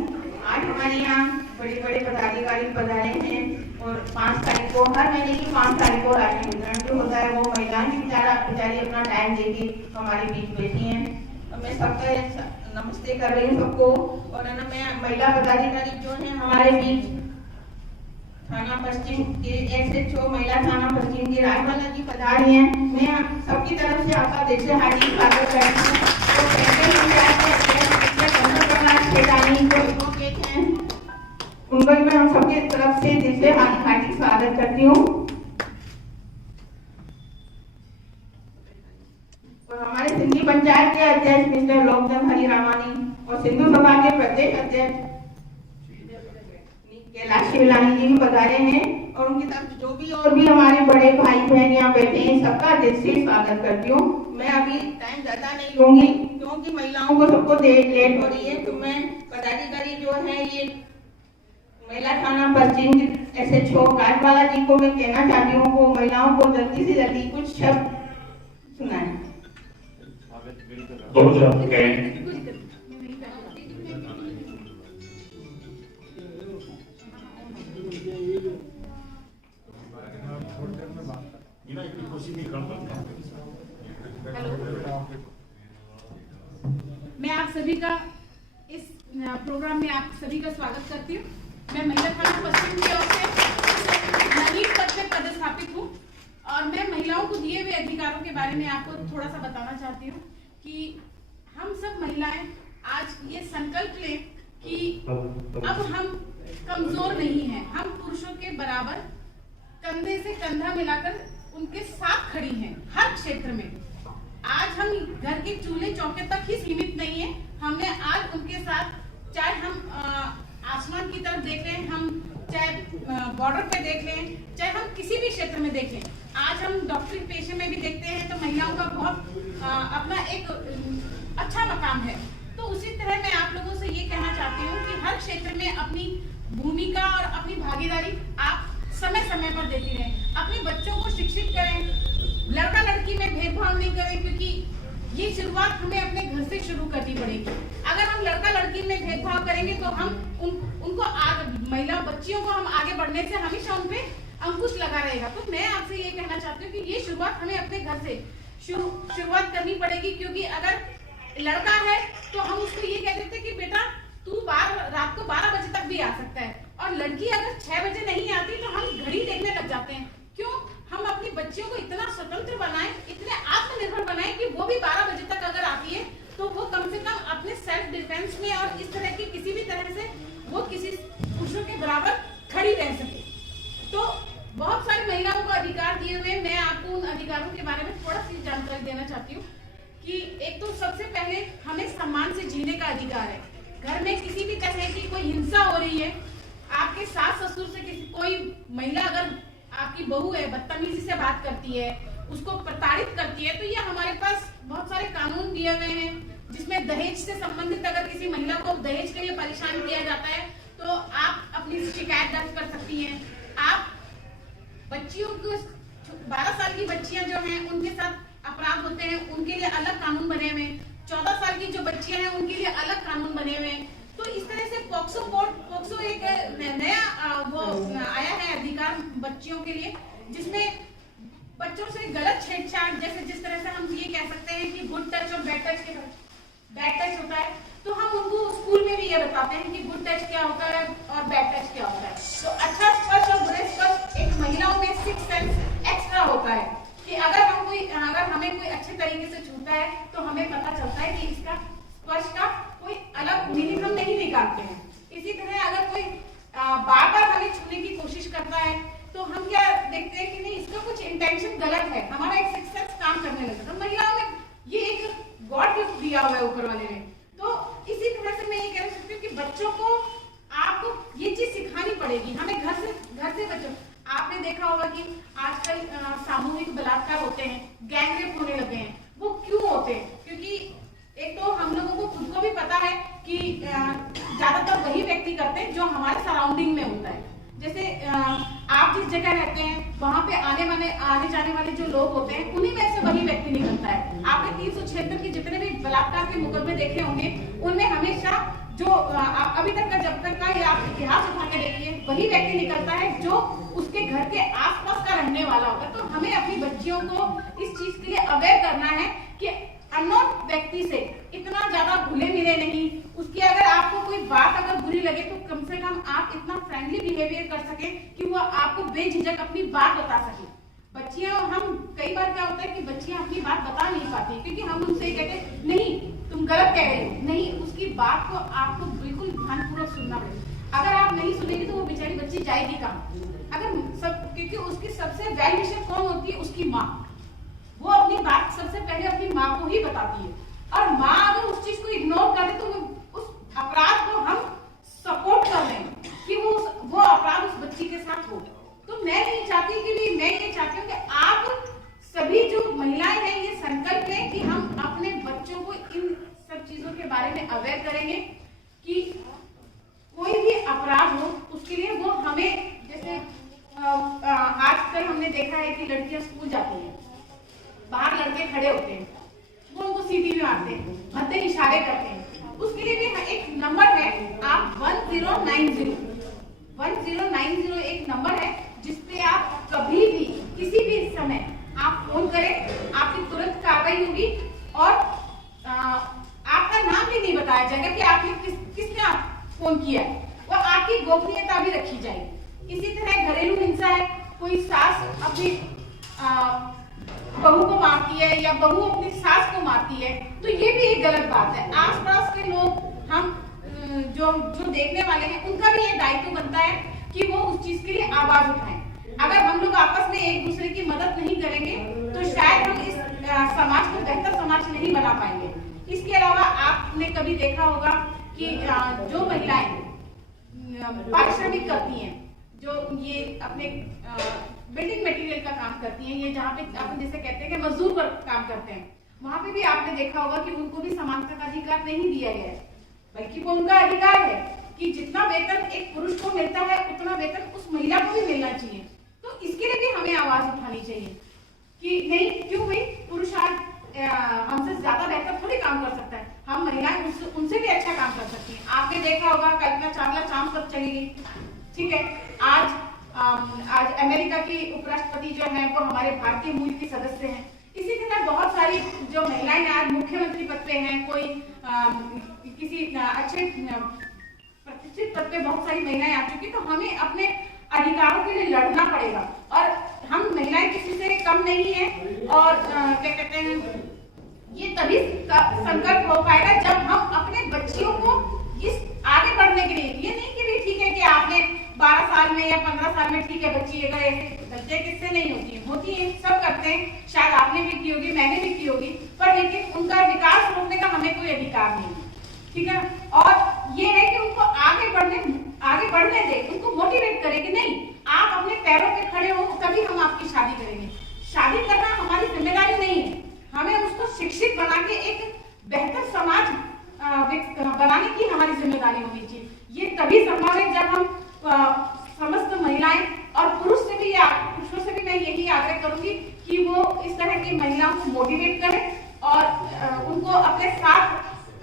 आज हमारे यहाँ बड़े बड़े पदाधिकारी पधारे हैं और 5 तारीख को, हर महीने की 5 तारीख को राशन वितरण जो होता है वो महिलाएं भी बेचारी अपना टाइम देके हमारे बीच बैठी हैं। तो मैं सबका नमस्ते कर रही हूँ सबको। और है ना, मैं महिला पदाधिकारी जो है हमारे बीच थाना पश्चिम के SHO महिला थाना पश्चिम के राजमाला जी पधारी हैं। मैं सबकी तरफ से आपका दिल से हार्दिक स्वागत करती हूँ। तो उनको भी मैं हम सबकी तरफ से दिल से हार्दिक स्वागत करती हूँ। और हमारे सिंधी पंचायत के अध्यक्ष मिस्टर लोकचंद हरी रामानी और सिंधु सभा के प्रदेश अध्यक्ष कैलाश शिवलानी जी भी पधारे हैं। और उनकी तरफ जो भी और भी हमारे बड़े भाई बहन यहाँ बैठे हैं, सबका दिल से स्वागत करती हूँ। मैं अभी टाइम ज्यादा नहीं लूंगी क्योंकि महिलाओं को सबको लेट हो रही है। तो मैं पदाधिकारी जो है ये महिला थाना पश्चिम SHO काटवाला जी को मैं कहना चाहती हूँ वो महिलाओं को जल्दी से जल्दी कुछ शब्द सुनाएं। बहुत शब्द कहें। मैं आप सभी का इस प्रोग्राम में आप सभी का स्वागत करती हूँ। मैं महिला थाना पश्चिम की ओर से नवीन पद में पदस्थापित हूँ और मैं महिलाओं को दिए हुए अधिकारों के बारे में आपको थोड़ा सा बताना चाहती हूँ कि हम सब महिलाएं आज ये संकल्प लें कि अब हम कमजोर नहीं हैं, हम पुरुषों के बराबर कंधे से कंधा मिलाकर उनके साथ खड़ी हैं हर क्षेत्र में। आज हम घर के चूल्हे चौके तक ही सीमित नहीं है, हमने आज उनके साथ, चाहे हम आसमान की तरफ देख लें, हम चाहे बॉर्डर पे देख लें, चाहे हम किसी भी क्षेत्र में देख लें, आज हम डॉक्टरी पेशे में भी देखते हैं तो महिलाओं का बहुत अपना एक अच्छा मकाम है। तो उसी तरह मैं आप लोगों से ये कहना चाहती हूँ कि हर क्षेत्र में अपनी भूमिका और अपनी भागीदारी आप समय समय पर देती रहें। अपने बच्चों को शिक्षित करें, लड़का लड़की में भेदभाव नहीं करें क्योंकि ये शुरुआत हमें अपने घर से शुरू करनी पड़ेगी। अगर हम लड़का लड़की में भेदभाव करेंगे तो हम उनको महिला बच्चियों को हम आगे बढ़ने से हमेशा उनपे अंकुश लगा रहेगा। तो मैं आपसे ये कहना चाहती हूँ कि ये शुरुआत हमें अपने घर से शुरुआत करनी पड़ेगी क्योंकि अगर लड़का है तो हम उसको ये कह देते कि बेटा तू रात को 12 बजे तक भी आ सकता है, और लड़की अगर 6 बजे नहीं आती तो हम घड़ी देखने लग जाते हैं। क्यों? हम अपनी बच्चियों को इतना स्वतंत्र बनाएं, इतने आत्मनिर्भर बनाएं कि वो भी 12 बजे तक अगर आती है तो वो कम से कम अपने सेल्फ डिफेंस में और इस तरह की किसी भी तरह से वो किसी पुरुषों के बराबर खड़ी रह सके। तो बहुत सारी महिलाओं को अधिकार दिए हुए, मैं आपको उन अधिकारों के बारे में थोड़ा सी जानकारी देना चाहती हूँ कि एक तो सबसे पहले हमें सम्मान से जीने का अधिकार है। घर में किसी भी तरह की कोई हिंसा हो रही है, आपके सास ससुर से कोई महिला अगर आपकी बहू है बदतमीजी से बात करती है, उसको प्रताड़ित करती है, तो ये हमारे पास बहुत सारे कानून दिए हुए हैं जिसमें दहेज से संबंधित अगर किसी महिला को दहेज के लिए परेशान किया जाता है तो आप अपनी शिकायत दर्ज कर सकती हैं। आप बच्चियों को 12 साल की बच्चियां जो हैं उनके साथ अपराध होते हैं उनके लिए अलग कानून बने हुए हैं, 14 साल की जो बच्चियां हैं उनके लिए अलग कानून बने हुए हैं। तो इस तरह से पोक्सो एक नया वो आया है अधिकार बच्चियों के लिए, जिसमें बच्चों से गलत छेड़छाड़, जैसे जिस तरह से हम ये कह सकते हैं कि गुड टच और बैड टच होता है, तो हम उनको स्कूल में भी ये बताते हैं कि गुड टच क्या होता है और बैड टच क्या होता है। तो अच्छा स्पर्श और बुरे स्पर्श एक महिलाओं में 6 सेंस एक्स्ट्रा होता है कि अगर हमें कोई अच्छे तरीके से छूता है तो हमें पता चलता है कि इसका स्पर्श का कोई अलग मीनिंग हम नहीं निकालते हैं। इसी तरह अगर कोई बार बार हमें छूने की कोशिश करता है तो हम क्या देखते हैं कि नहीं, इसका कुछ इंटेंशन गलत है, हमारा एक सिक्स सेंस काम करने लगता है। महिलाओं में ये एक गॉड गिफ्ट दिया हुआ है ऊपर वाले ने। तो इसी तरह से मैं ये कह सकती हूँ कि बच्चों को आपको ये चीज सिखानी पड़ेगी, हमें घर से बच्चों। आपने देखा होगा कि आजकल सामूहिक बलात्कार होते हैं, गैंग रेप होने लगे हैं। वो क्यों होते हैं? क्योंकि एक तो हम लोगों को खुद को भी पता है कि ज्यादातर वही व्यक्ति करते हैं जो हमारे सराउंडिंग में होता है। जैसे आप जिस जगह रहते हैं वहां पे आने जाने वाले जो लोग होते हैं उन्हीं में से वही व्यक्ति निकलता है। आपने 376 के जितने भी बलात्कार के मुकदमे देखे होंगे उनमें हमेशा जो अभी तक का जब तक का आप इतिहास उठा के देखिए वही व्यक्ति निकलता है जो उसके घर के आसपास का रहने वाला होगा। तो हमें अपनी बच्चियों को इस चीज के लिए अवेयर करना है कि अननोन व्यक्ति से इतना ज्यादा घुले मिले नहीं। उसकी अगर आपको कोई बात अगर बुरी लगे तो कम से कम आप इतना फ्रेंडली बिहेवियर कर सके कि वो आपको बेझिझक अपनी बात बता सके। बच्चियां, हम कई बार क्या होता है कि बच्चियां अपनी बात बता नहीं पाती क्योंकि हम उनसे कहते नहीं तुम गलत कह रहे हो, नहीं, उसकी बात को आपको बिल्कुल ध्यानपूर्वक सुनना पड़ेगा। अगर आप नहीं सुनेंगे तो वो बेचारी बच्ची जाएगी कहाँ? क्योंकि उसकी सबसे वेल विशर कौन होती है? उसकी माँ। वो अपनी बात सबसे पहले अपनी माँ को ही बताती है और माँ अगर उस चीज को इग्नोर करे तो उस अपराध को हम सपोर्ट कर रहे हैं कि वो अपराध उस बच्ची के साथ हो। तो मैं नहीं चाहती कि मैं ये चाहती हूँ कि आप सभी जो महिलाएं हैं ये संकल्प लें कि हम अपने बच्चों को इन सब चीजों के बारे में अवेयर करेंगे कि कोई भी अपराध हो उसके लिए वो हमें, जैसे आजकल हमने देखा है कि लड़कियां स्कूल जाती हैं, बाहर लड़के खड़े होते हैं, वो उनको सीटी में मारते हैं, भद्दे इशारे करते हैं। उसके लिए भी एक नंबर है, आप 1090 एक नंबर है जिसपे आप कभी भी किसी भी समय आप फोन करें, आपकी तुरंत कार्रवाई होगी और आपका नाम भी नहीं बताया जाएगा कि आपने किसने फोन किया है, और आपकी गोपनीयता भी रखी जाएगी। इसी तरह घरेलू हिंसा है, कोई सास अपनी बहू को मारती है या बहू अपनी सास को मारती है तो ये भी एक गलत बात है। आसपास के लोग, हम जो देखने वाले हैं, उनका भी ये दायित्व बनता है कि वो उस चीज के लिए आवाज उठाएं। अगर हम लोग आपस में एक दूसरे की मदद नहीं करेंगे तो शायद हम इस समाज को बेहतर समाज नहीं बना पाएंगे। इसके अलावा आपने कभी देखा होगा कि जो महिलाएं पारिश्रमिक करती हैं, जो ये अपने बिल्डिंग मटेरियल का काम करती हैं, ये जहाँ पे आप जिसे कहते हैं कि मजदूर पर काम करते हैं, वहां पे भी आपने देखा होगा कि उनको भी समानता का अधिकार नहीं दिया गया है, बल्कि वो उनका अधिकार है कि जितना वेतन एक पुरुष को मिलता है उतना वेतन उस महिला को भी मिलना चाहिए। तो इसके लिए भी हमें आवाज उठानी चाहिए कि नहीं, क्यों भाई पुरुष आज हमसे ज्यादा बेहतर थोड़ी काम कर सकता है, हम महिलाएं उनसे भी अच्छा काम कर सकती हैं। आपने देखा होगा कल्पना चावला चांद पर चली गई, ठीक है, आज अमेरिका की उपराष्ट्रपति जो है वो हमारे भारतीय मूल की सदस्य हैं। इसी तरह बहुत सारी जो महिलाएं आज मुख्यमंत्री पद पे हैं, कोई किसी अच्छे प्रतिष्ठित पद पे बहुत सारी महिलाएं आ चुकी। तो हमें अपने अधिकारों के लिए लड़ना पड़ेगा और हम महिलाएं किसी से कम नहीं है। और क्या कहते हैं, ये तभी संकल्प हो पाएगा जब हम अपने बच्चियों को इस आगे बढ़ने के लिए, ये नहीं कि भी ठीक है कि आपने 12 साल में या 15 साल में, ठीक है बच्ची अगर बच्चे किससे नहीं होती है, सब करते हैं, शायद आपने भी की होगी, मैंने भी की होगी, पर लेकिन उनका विकास रोकने का हमें कोई अधिकार नहीं है, ठीक है। और ये है कि उनको आगे बढ़ने दें, उनको मोटिवेट करें कि नहीं, आप अपने पैरों पे खड़े हो तभी हम आपकी शादी करेंगे। शादी करना हमारी जिम्मेदारी नहीं है, हमें उसको शिक्षित बना के एक बेहतर समाज बनाने की हमारी जिम्मेदारी होनी चाहिए। ये तभी संभव है जब हम समस्त महिलाएं और पुरुषों से भी मैं यही आग्रह करूंगी कि वो इस तरह की महिलाओं को मोटिवेट करें और उनको अपने साथ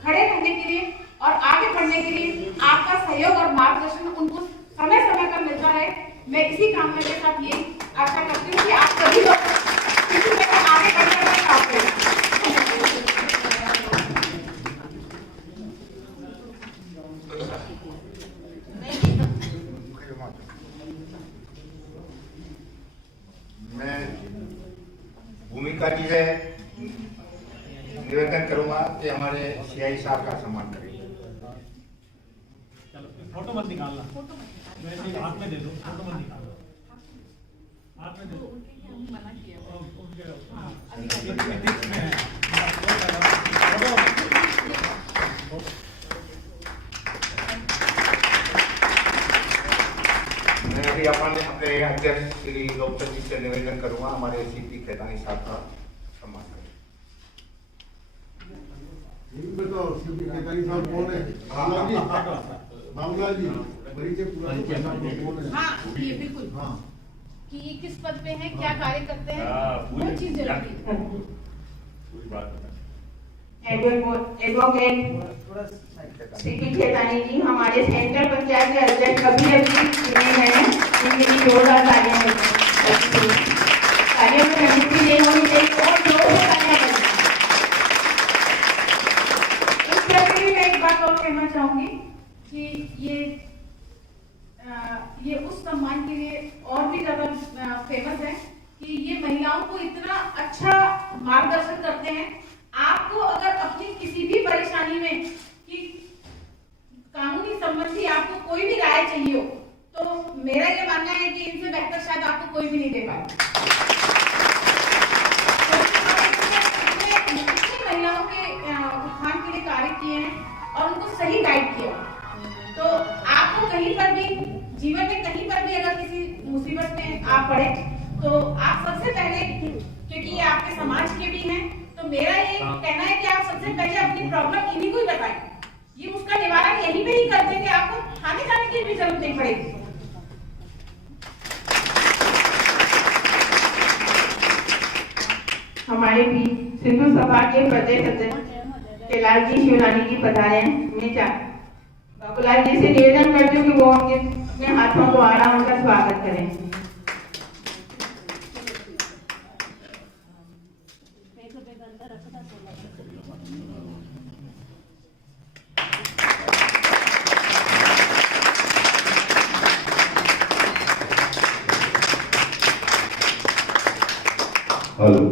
खड़े रहने के लिए और आगे बढ़ने के लिए आपका सहयोग और मार्गदर्शन उनको समय समय पर मिलता है। मैं इसी कामना के साथ यही आशा करती हूँ कि आप सभी लोग इसी तरह आगे बढ़कर काम करें। मैं भूमिका की है निवेदन करूंगा कि हमारे सीआई साहब का सम्मान करें। फोटो मत निकालना, वैसे हाथ में दे दो, फोटो मत निकालना, हाथ में दे दो। मना किया मैं अभी अपने अध्यक्ष श्री डॉक्टर जी से निवेदन करूंगा हमारे सीपी खेतानी साहब का सम्मान करें। बताओ सीपी खेतानी साहब कौन है? बाबूलाल जी परिचय पूरा कौन है? हाँ ये बिल्कुल हाँ कि ये किस पद पे हैं, क्या कार्य करते हैं, वो चीज जरूरी है। पूरी बात बताएं। एडवोकेट सीपी खेतानी जी हमारे सेंट्रल पंचायत के अध्यक्ष अभी चुने हैं, उनके लिए जोरदार तालियां में नियुक्ति नहीं होनी चाहिए और जोर से तालियां बजें। इस प्रति मैं एक बात और कहना चाहूंगी कि ये उस सम्मान के लिए और भी ज्यादा फेमस है कि ये महिलाओं को इतना अच्छा मार्गदर्शन करते हैं। आपको अगर अपनी किसी भी परेशानी में कि कानूनी संबंधी आपको कोई भी राय चाहिए हो, तो मेरा ये मानना है कि इनसे बेहतर शायद आपको कोई भी नहीं दे पाए। महिलाओं के उत्थान के लिए कार्य किए हैं और उनको सही गाइड किया। तो आपको कहीं पर भी जीवन में कहीं पर भी अगर किसी मुसीबत में आप पड़े तो आप सबसे पहले, क्योंकि ये आपके समाज के भी हैं, तो मेरा ये कहना है कि आप सबसे पहले अपनी प्रॉब्लम इन्हीं को ही बताएं। ये उसका निवारण यहीं पे ही कर देंगे, आपको थाने जाने की भी जरूरत नहीं पड़ेगी। हमारे भी सिंधु सभा के प्रदेश अध्यक्ष कैलाश जी शिवरानी जी पधारे हैं। मैं बाबूलाल जी से निवेदन करती हूँ कि वो उनके अपने हाथों को आराम उनका स्वागत करें। हेलो,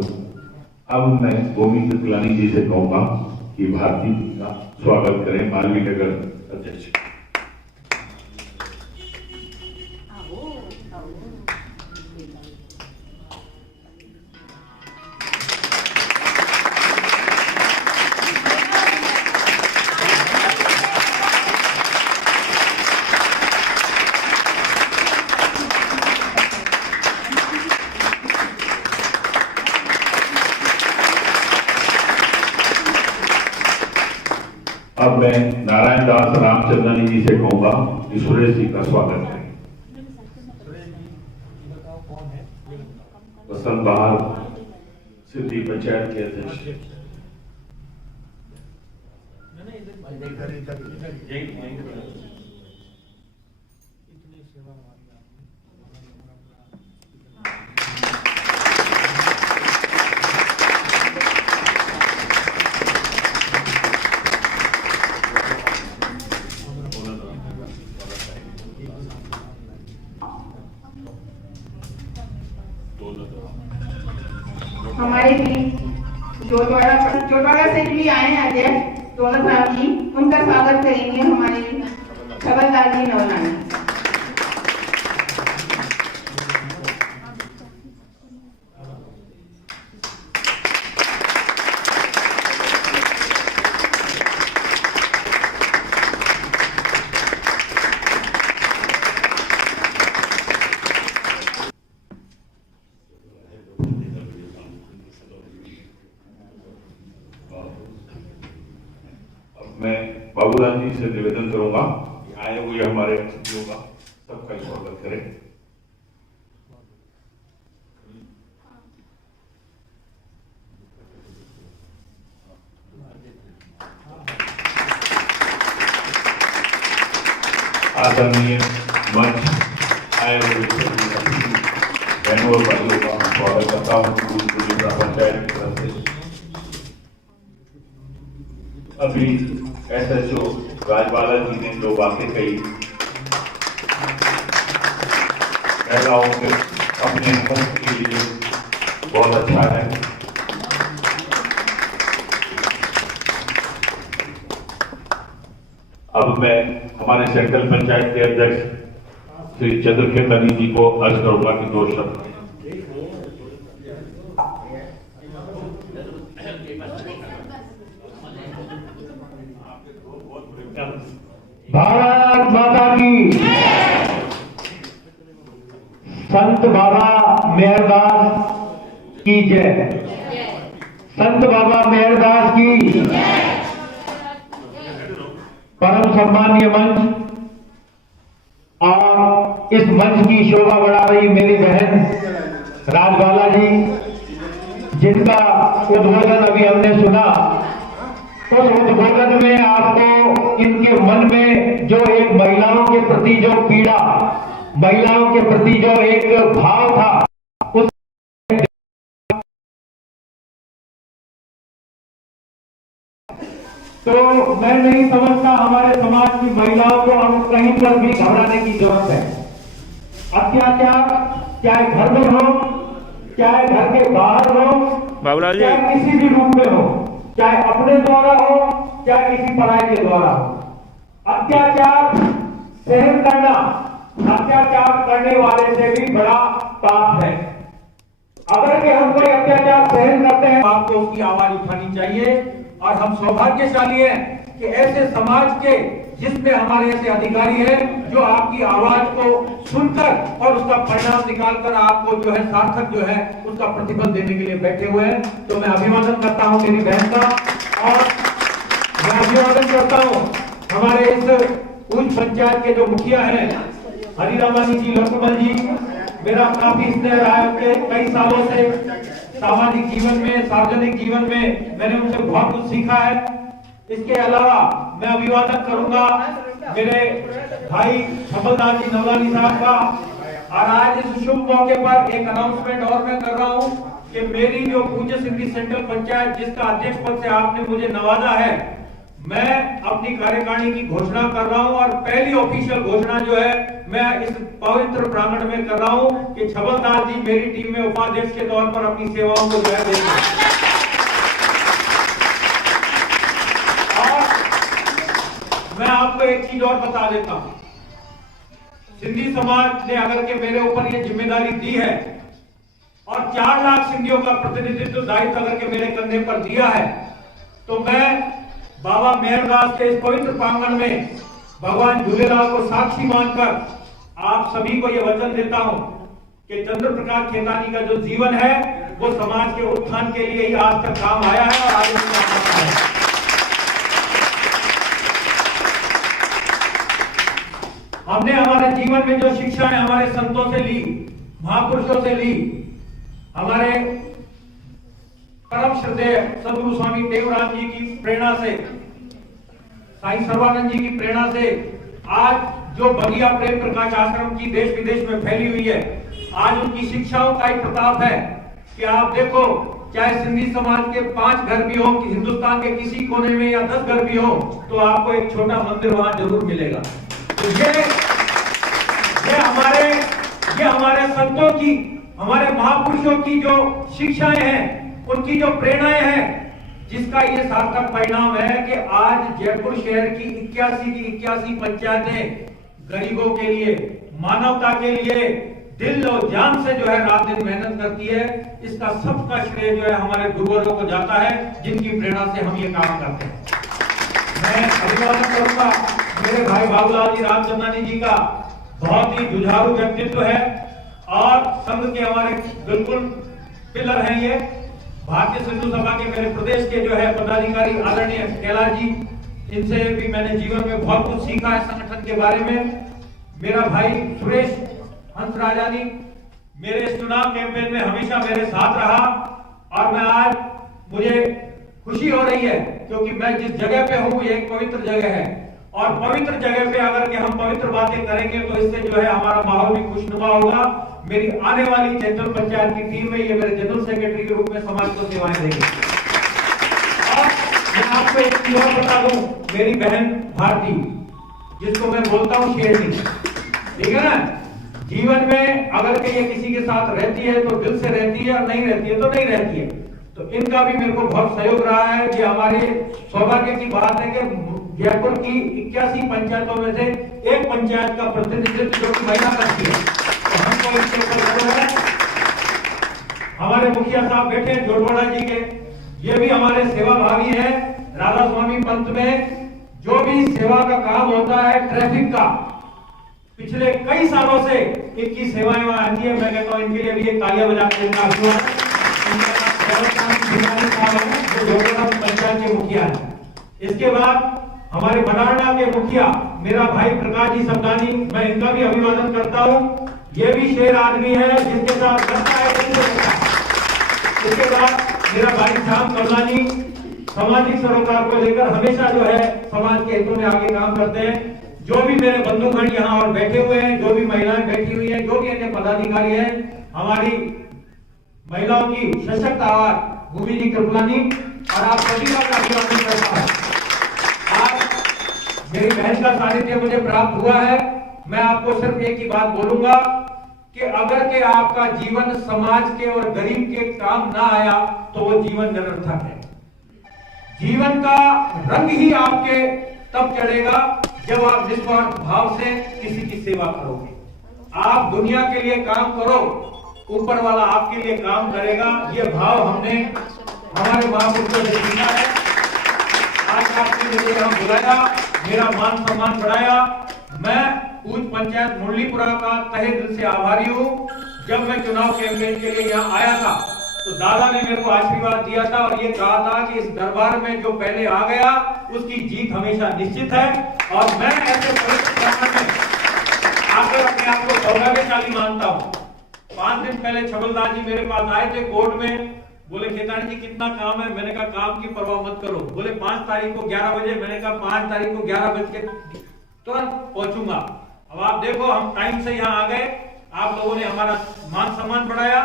अब मैं भूमि कृपलानी जी से कहूंगा कि भारती जी का स्वागत करें, मालवीय नगर अध्यक्ष। अब मैं नारायण दास रामचंद्रनी जी से कहूंगा कि सुरेश जी का स्वागत करें। वसंत बहार सिद्धि पंचायत के अध्यक्ष। हमारे भी जोटवाड़ा से भी आए हैं अध्यक्ष दौलत राम जी, उनका स्वागत करेंगे हमारे छगनलाल जी नवलानी। मैं बाबूलाल जी से निवेदन करूंगा कि आए हुए हमारे अतिथियों का सबका स्वागत करें। आदरणीय मंच आए हुए बहनों और भाइयों का स्वागत करता हूँ जिला पंचायत की तरफ से। अभी SHO राजबाला जी ने जो बातें कही, महिलाओं के अपने मुफ्त के लिए बहुत अच्छा है। अब मैं हमारे सेंट्रल पंचायत के अध्यक्ष श्री चंद्रखेल जी को अर्ज करूंगा कि 2 शब्द। भारत माता की, संत बाबा मेहरदास की जय, संत बाबा मेहरदास की, परम सम्मानीय मंच और इस मंच की शोभा बढ़ा रही मेरी बहन राजबाला जी, जिनका उद्बोधन अभी हमने सुना। उस उद्बोधन में आपको इनके मन में जो एक महिलाओं के प्रति जो पीड़ा, महिलाओं के प्रति जो एक भाव था, उस तो मैं नहीं समझता हमारे समाज की महिलाओं को हम कहीं पर भी घबराने की जरूरत है। अत्याचार चाहे घर में हो, चाहे घर के बाहर हो, चाहे किसी भी रूप में हो, चाहे अपने द्वारा हो, चाहे किसी पराये के द्वारा हो, अत्याचार सहन करना अत्याचार करने वाले से भी बड़ा पाप है। अगर कि हम कोई अत्याचार सहन करते हैं, आपको उसकी आवाज उठानी चाहिए। और हम सौभाग्यशाली हैं कि ऐसे समाज के जिसमें हमारे ऐसे अधिकारी हैं जो आपकी आवाज को सुनकर और उसका परिणाम निकालकर आपको जो है सार्थक जो है उसका प्रतिफल देने के लिए बैठे हुए हैं। तो मैं अभिवादन करता हूं मेरी बहन का, और मैं अभिवादन करता हूं हमारे इस उच्च पंचायत के जो मुखिया हैं हरिरामानी जी, लक्ष्मण जी, मेरा काफी स्नेह रहा है उनके कई सालों से। सामाजिक जीवन में, सार्वजनिक जीवन में मैंने उनसे बहुत कुछ सीखा है। इसके अलावा मैं अभिवादन करूंगा मेरे भाई छबलदास जी नवलानी साहब का। और आज इस शुभ मौके पर एक अनाउंसमेंट और मैं कर रहा हूं कि मेरी जो पूज्य सिंधी सेंट्रल पंचायत जिसका अध्यक्ष पद से आपने मुझे नवाजा है, मैं अपनी कार्यकारिणी की घोषणा कर रहा हूं। और पहली ऑफिशियल घोषणा जो है मैं इस पवित्र प्रांगण में कर रहा हूं कि छबलदास जी मेरी टीम में उपाध्यक्ष के तौर पर अपनी सेवाओं को जो है देंगे। और मैं आपको एक चीज और बता देता हूं, सिंधी समाज ने अगर के मेरे ऊपर ये जिम्मेदारी दी है और 4 लाख सिंधियों का प्रतिनिधित्व दायित्व अगर के मेरे कंधे पर दिया है, तो मैं बाबा मेहरदास के इस पवित्र प्रांगण में भगवान झूलेलाल को साक्षी मानकर आप सभी को यह वचन देता हूं कि चंद्र प्रकाश खेतानी का जो जीवन है वो समाज के उत्थान के लिए ही आज तक काम आया है और आगे भी काम आता है। हमने हमारे जीवन में जो शिक्षाएं हमारे संतों से ली, महापुरुषों से ली, हमारे परम श्रद्धेय सदगुरु स्वामी टेवराम जी की प्रेरणा से, साईं सर्वानंद जी की प्रेरणा से आज जो बगिया प्रेम प्रकाश आश्रम की देश विदेश में फैली हुई है, आज उनकी शिक्षाओं का एक प्रताप है कि आप देखो, चाहे सिंधी समाज के 5 घर भी हो, कि हिंदुस्तान के किसी कोने में या 10 घर भी हो, तो आपको एक छोटा मंदिर वहां जरूर मिलेगा। तो ये हमारे संतों की, हमारे महापुरुषों की जो शिक्षाएं हैं, उनकी जो प्रेरणाएं हैं, जिसका ये सार्थक परिणाम है कि आज जयपुर शहर की 81 पंचायतें गरीबों के लिए, मानवता के लिए दिल और जान से जो है रात दिन मेहनत करती है। इसका सबका श्रेय जो है हमारे गुरुवरों को जाता है, जिनकी प्रेरणा से हम ये काम करते हैं। मैं अभिवादन करूंगा मेरे भाई बाबूलाल जी रामचंद्रानी जी का, बहुत ही जुझारू व्यक्तित्व है और संघ के हमारे बिल्कुल पिलर हैं। ये भारतीय सिंधु सभा के मेरे प्रदेश के जो है पदाधिकारी आदरणीय कैलाश जी, इनसे भी मैंने जीवन में बहुत कुछ सीखा है संगठन के बारे में। मेरा भाई सुरेश हंसराजानी मेरे इस चुनाव कैंपेन में हमेशा मेरे साथ रहा और मैं आज मुझे खुशी हो रही है क्योंकि मैं जिस जगह पे हूँ ये एक पवित्र जगह है और पवित्र जगह पे अगर के हम पवित्र बातें करेंगे तो इससे जो है हमारा माहौल भी खुशनुमा होगा। मेरी आने वाली सेंट्रल पंचायत की टीम में ये मेरे जनरल सेक्रेटरी के रूप में समाज को सेवाएं देंगे। और मैं आपको एक चीज और बता दूं, मेरी बहन भारती, जिसको मैं बोलता हूँ शेरनी, ठीक है ना, जीवन में अगर के ये किसी के साथ रहती है तो दिल से रहती है और नहीं रहती है तो नहीं रहती है। तो इनका भी मेरे को बहुत सहयोग रहा है। ये हमारे सौभाग्य की बात है कि जयपुर की 81 पंचायतों में से एक पंचायत का प्रतिनिधित्व जो महिला करती है, तो हमको इसके ऊपर गर्व है। हमारे मुखिया साहब बैठे हैं जोड़वाड़ा जी के, ये भी हमारे सेवा भावी है। राधा स्वामी पंथ में जो भी सेवा का काम होता है ट्रैफिक का, पिछले कई सालों से इनकी सेवाएं वहां आती है। मैं कहता हूं इनके लिए भी एक तालियां बजाते हैं। पंचायत के मुखिया है। इसके बाद हमारे बनारडा के मुखिया मेरा भाई प्रकाश जी सबदानी, मैं इनका भी अभिवादन करता हूं। ये भी शेर आदमी है जिसके साथ करता है। इसके बाद मेरा भाई श्याम कमलानी सामाजिक सरोकार को लेकर हमेशा जो है समाज के हितों में आगे काम करते हैं। जो भी मेरे बंधुगण यहाँ और बैठे हुए हैं, जो भी महिलाएं बैठी हुई हैं, जो भी अन्य पदाधिकारी हैं, हमारी महिलाओं की सशक्त आवाज भूमि जी कृपलानी, और आप सभी का अभिवादन करता हूं। आज मेरी बहन का सानिध्य मुझे प्राप्त हुआ है। मैं आपको सिर्फ एक ही बात बोलूंगा कि अगर के आपका जीवन समाज के और गरीब के काम ना आया तो वो जीवन निरर्थक है। जीवन का रंग ही आपके तब चढ़ेगा जब आप निस्वार्थ भाव से किसी की सेवा करोगे। आप दुनिया के लिए काम करो, ऊपर वाला आपके लिए काम करेगा। ये भाव हमने हमारे महापुरुषों से सीखा है। आज आपने मुझे यहाँ बुलाया, मेरा मान सम्मान बढ़ाया। मैं पूज पंचायत मुरलीपुरा का तहे दिल से आभारी हूँ। जब मैं चुनाव कैंपेन के लिए यहाँ आया था तो दादा ने मेरे को आशीर्वाद दिया था और ये कहा था कि इस दरबार में जो पहले आ गया उसकी जीत हमेशा निश्चित है। और मैं ऐसे परिस्थिति में आकर अपने आप को सौभाग्यशाली मानता हूँ। 5 दिन पहले छबलदास जी मेरे पास आए थे कोर्ट में, बोले खेतानी जी कितना काम है। मैंने कहा काम की परवाह मत करो। बोले 5 तारीख को 11 बजे। मैंने कहा 5 तारीख को 11 बजे तुरंत पहुंचूंगा। अब आप देखो हम टाइम से यहाँ आ गए, आप लोगों ने हमारा मान सम्मान बढ़ाया।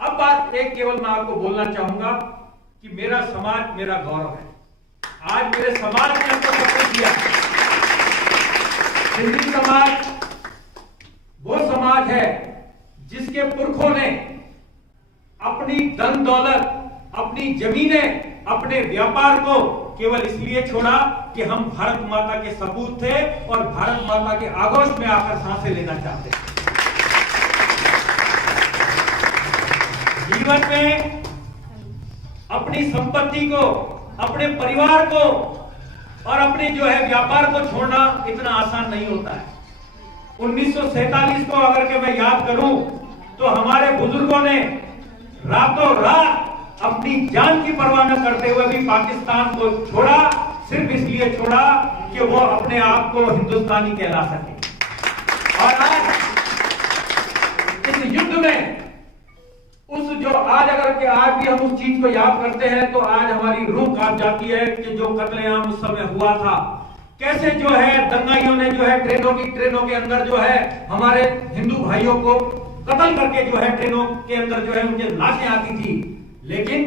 अब बात एक केवल मैं आपको बोलना चाहूंगा कि मेरा समाज मेरा गौरव है। आज मेरे समाज ने हमको सब कुछ दिया। सिंधी समाज वो समाज है जिसके पुरखों ने अपनी धन दौलत, अपनी जमीनें, अपने व्यापार को केवल इसलिए छोड़ा कि हम भारत माता के सपूत थे और भारत माता के आगोश में आकर सांसें लेना चाहते थे। जीवन में अपनी संपत्ति को, अपने परिवार को और अपने जो है व्यापार को छोड़ना इतना आसान नहीं होता है। 1947 को अगर के मैं याद करूं तो हमारे बुजुर्गों ने रातों रात अपनी जान की परवाह न करते हुए भी पाकिस्तान को छोड़ा, सिर्फ इसलिए छोड़ा कि वो अपने आप को हिंदुस्तानी कहला सके। और आज इस युद्ध में उस जो आज अगर के आज भी हम उस चीज को याद करते हैं तो आज हमारी रूह कांप जाती है कि जो कत्लेआम उस समय हुआ था, कैसे जो है दंगाइयों ने जो है ट्रेनों के अंदर जो है हमारे हिंदू भाइयों को कत्ल करके जो है ट्रेनों के अंदर जो है उनकी लाशें आती थी। लेकिन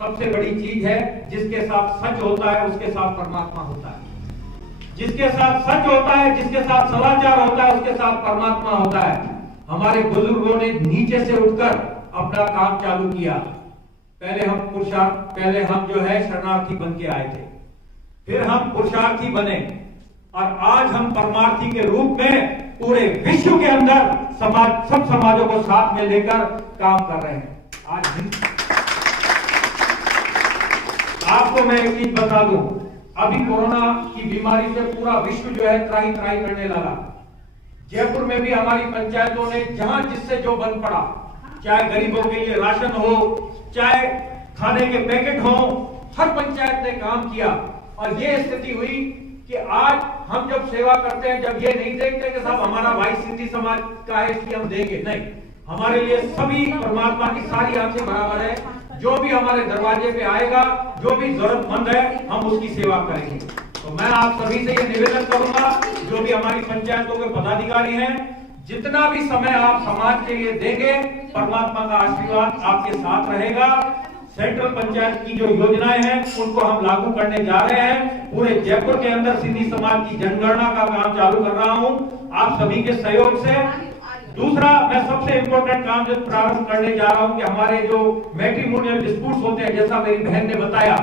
सबसे बड़ी चीज है जिसके साथ सच होता है उसके साथ परमात्मा होता है। जिसके साथ सच होता है, जिसके साथ सदाचार होता है, उसके साथ परमात्मा होता है। हमारे बुजुर्गों ने नीचे से उठकर अपना काम चालू किया। पहले हम जो है शरणार्थी बन के आए थे, फिर हम पुरुषार्थी बने और आज हम परमार्थी के रूप में पूरे विश्व के अंदर सब समाजों को साथ में लेकर काम कर रहे हैं। आज आपको मैं एक चीज बता दूं, अभी कोरोना की बीमारी से पूरा विश्व जो है त्राही त्राही करने लगा। जयपुर में भी हमारी पंचायतों ने जहां जिससे जो बन पड़ा, चाहे गरीबों के लिए राशन हो, चाहे खाने के पैकेट हो, हर पंचायत ने काम किया। और ये स्थिति हुई कि आज हम जब सेवा करते हैं, जब ये नहीं देखते कि साहब हमारा भाई सिंधी समाज का है इसलिए हम देंगे, नहीं, हमारे लिए सभी परमात्मा की सारी आंखें बराबर है। जो भी हमारे दरवाजे पे आएगा, जो भी जरूरतमंद है, हम उसकी सेवा करेंगे। तो मैं आप सभी से ये निवेदन करूंगा, जो भी हमारी पंचायतों के पदाधिकारी हैं, जितना भी समय आप समाज के लिए देंगे, परमात्मा का आशीर्वाद आपके साथ रहेगा। सेंट्रल पंचायत की जो योजनाएं हैं उनको हम लागू करने जा रहे हैं। पूरे जयपुर के अंदर सिंधी समाज की जनगणना का काम चालू कर रहा हूं। आप सभी के सहयोग से दूसरा, मैं सबसे इम्पोर्टेंट काम जो प्रारंभ करने जा रहा हूं कि हमारे जो मैट्रिमोनियल डिस्प्यूट्स होते हैं, जैसा मेरी बहन ने बताया,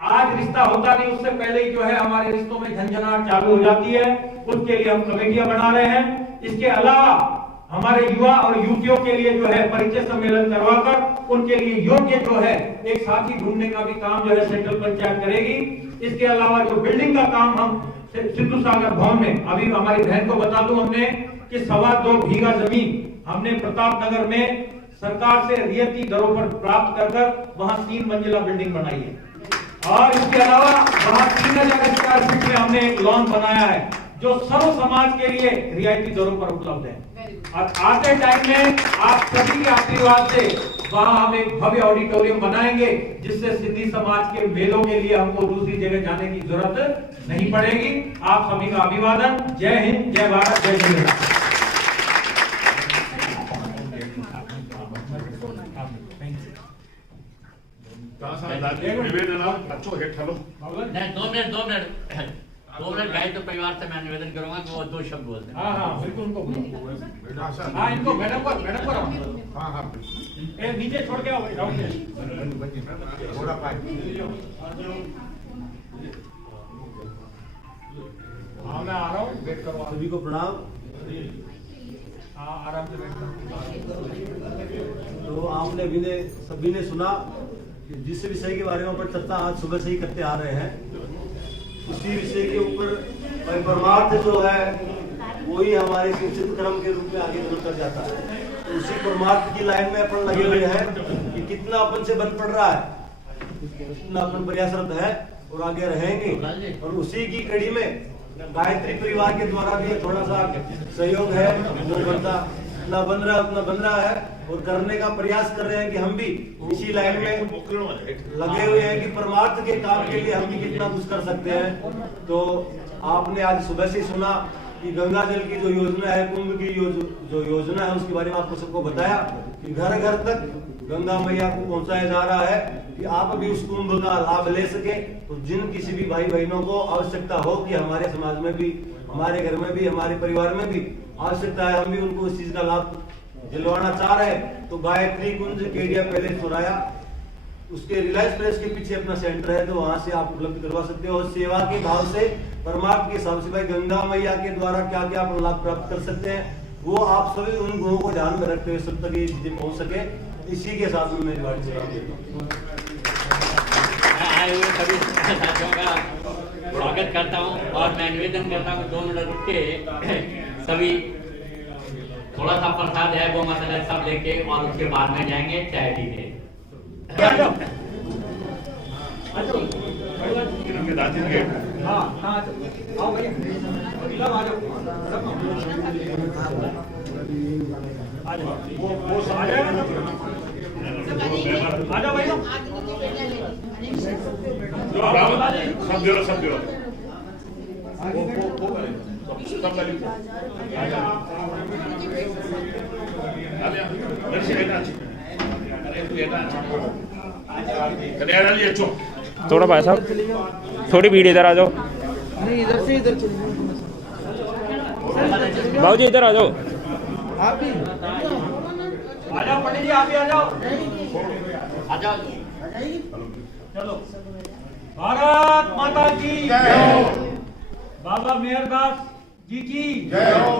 आज रिश्ता होता नहीं, उससे पहले ही जो है हमारे रिश्तों में झंझनाहट चालू हो जाती है। उसके लिए हम कमेटियां बना रहे हैं। इसके अलावा हमारे युवा और युवतियों के लिए जो है परिचय सम्मेलन करवाकर उनके लिए योग्य जो है एक साथी ढूंढने का भी काम जो है सेंट्रल पंचायत करेगी। इसके अलावा जो बिल्डिंग का काम हम सिद्धू सागर भवन में, अभी हमारी बहन को बता दूं हमने कि 2.25 बीघा जमीन हमने प्रताप नगर में सरकार से रियायती दरों पर प्राप्त कर वहां 3 मंजिला बिल्डिंग बनाई है। और इसके अलावा वहां 3000 स्क्वायर फीट में हमने एक लॉन बनाया है जो सर्व समाज के लिए रियायती दरों पर उपलब्ध है। और आते टाइम में आप सभी के आशीर्वाद से वहां हम एक भव्य ऑडिटोरियम बनाएंगे जिससे सिद्धि समाज के मेलों के लिए हमको दूसरी जगह जाने की जरूरत नहीं पड़ेगी। आप सभी का अभिवादन। जय हिंद, जय भारत, जय श्री निवेदन अच्छो हेठ हलो। नहीं, 2 मिनट गाय तो परिवार से मैं निवेदन करूंगा कि वो 2 शब्द बोलते हैं। हाँ, बिल्कुल उनको हाँ, इनको मैडम पर हाँ, नीचे छोड़ के आओ। हाँ, मैं आ रहा हूँ, वेट करो। सभी को प्रणाम। हाँ, आराम से वेट करो। तो आपने सभी ने सुना जिस विषय के बारे में पर चर्चा आज सुबह से ही करते आ रहे हैं, उसी विषय के ऊपर परमार्थ जो है वही हमारे शिक्षित क्रम के रूप में आगे बढ़ जाता है। तो उसी परमार्थ की लाइन में अपन लगे हुए हैं कि कितना अपन से बन पड़ रहा है, कितना अपन प्रयासरत है और आगे रहेंगे। और उसी की कड़ी में गायत्री परिवार के द्वारा भी थोड़ा सा सहयोग है, जो बनता ना बन रहा उतना बन रहा है और करने का प्रयास कर रहे हैं कि हम भी इसी लाइन में लगे हुए हैं कि परमार्थ के काम के लिए हम भी कितना कुछ कर सकते हैं। तो आपने आज सुबह से सुना कि गंगा जल की जो योजना है, कुंभ की जो योजना है, उसके बारे में आपको सबको बताया कि घर घर तक गंगा मैया को पहुंचाया जा रहा है कि आप भी उस कुंभ का लाभ ले सके। तो जिन किसी भी भाई बहनों को आवश्यकता हो कि हमारे समाज में भी, हमारे घर में भी, हमारे परिवार में भी आवश्यकता है, हम भी उनको इस चीज का लाभ दिलवाना चाह रहे हैं, तो गायत्री कुंज केडिया पैलेस चौराया, उसके रिलायंस प्रेस के पीछे अपना सेंटर है, तो वहां से आप उपलब्ध करवा सकते हो। और सेवा के भाव से, परमार्थ के हिसाब से भाई गंगा मैया के द्वारा क्या क्या आप लाभ प्राप्त कर सकते हैं, वो आप सभी उन गुणों को ध्यान में रखते हुए सब तक ये चीजें पहुंच सके, इसी के साथ में मेरी बात सभी साथियों का स्वागत करता हूं और मैं निवेदन करता हूं 2 मिनट रुक के सभी थोड़ा सा प्रसाद है वो मसाला सब लेके और उसके बाद में जाएंगे चाय पीने। सब दे थोड़ा भाई साहब, थोड़ी भीड़ इधर आ जाओ। नहीं, इधर से इधर चलिए। बाबू जी इधर आ जाओ। आप भी आ जाओ पंडित जी, आप भी आ जाओ। आ जाओ। चलो। भारत माता की जय हो। बाबा मेहरदास जी की जय हो।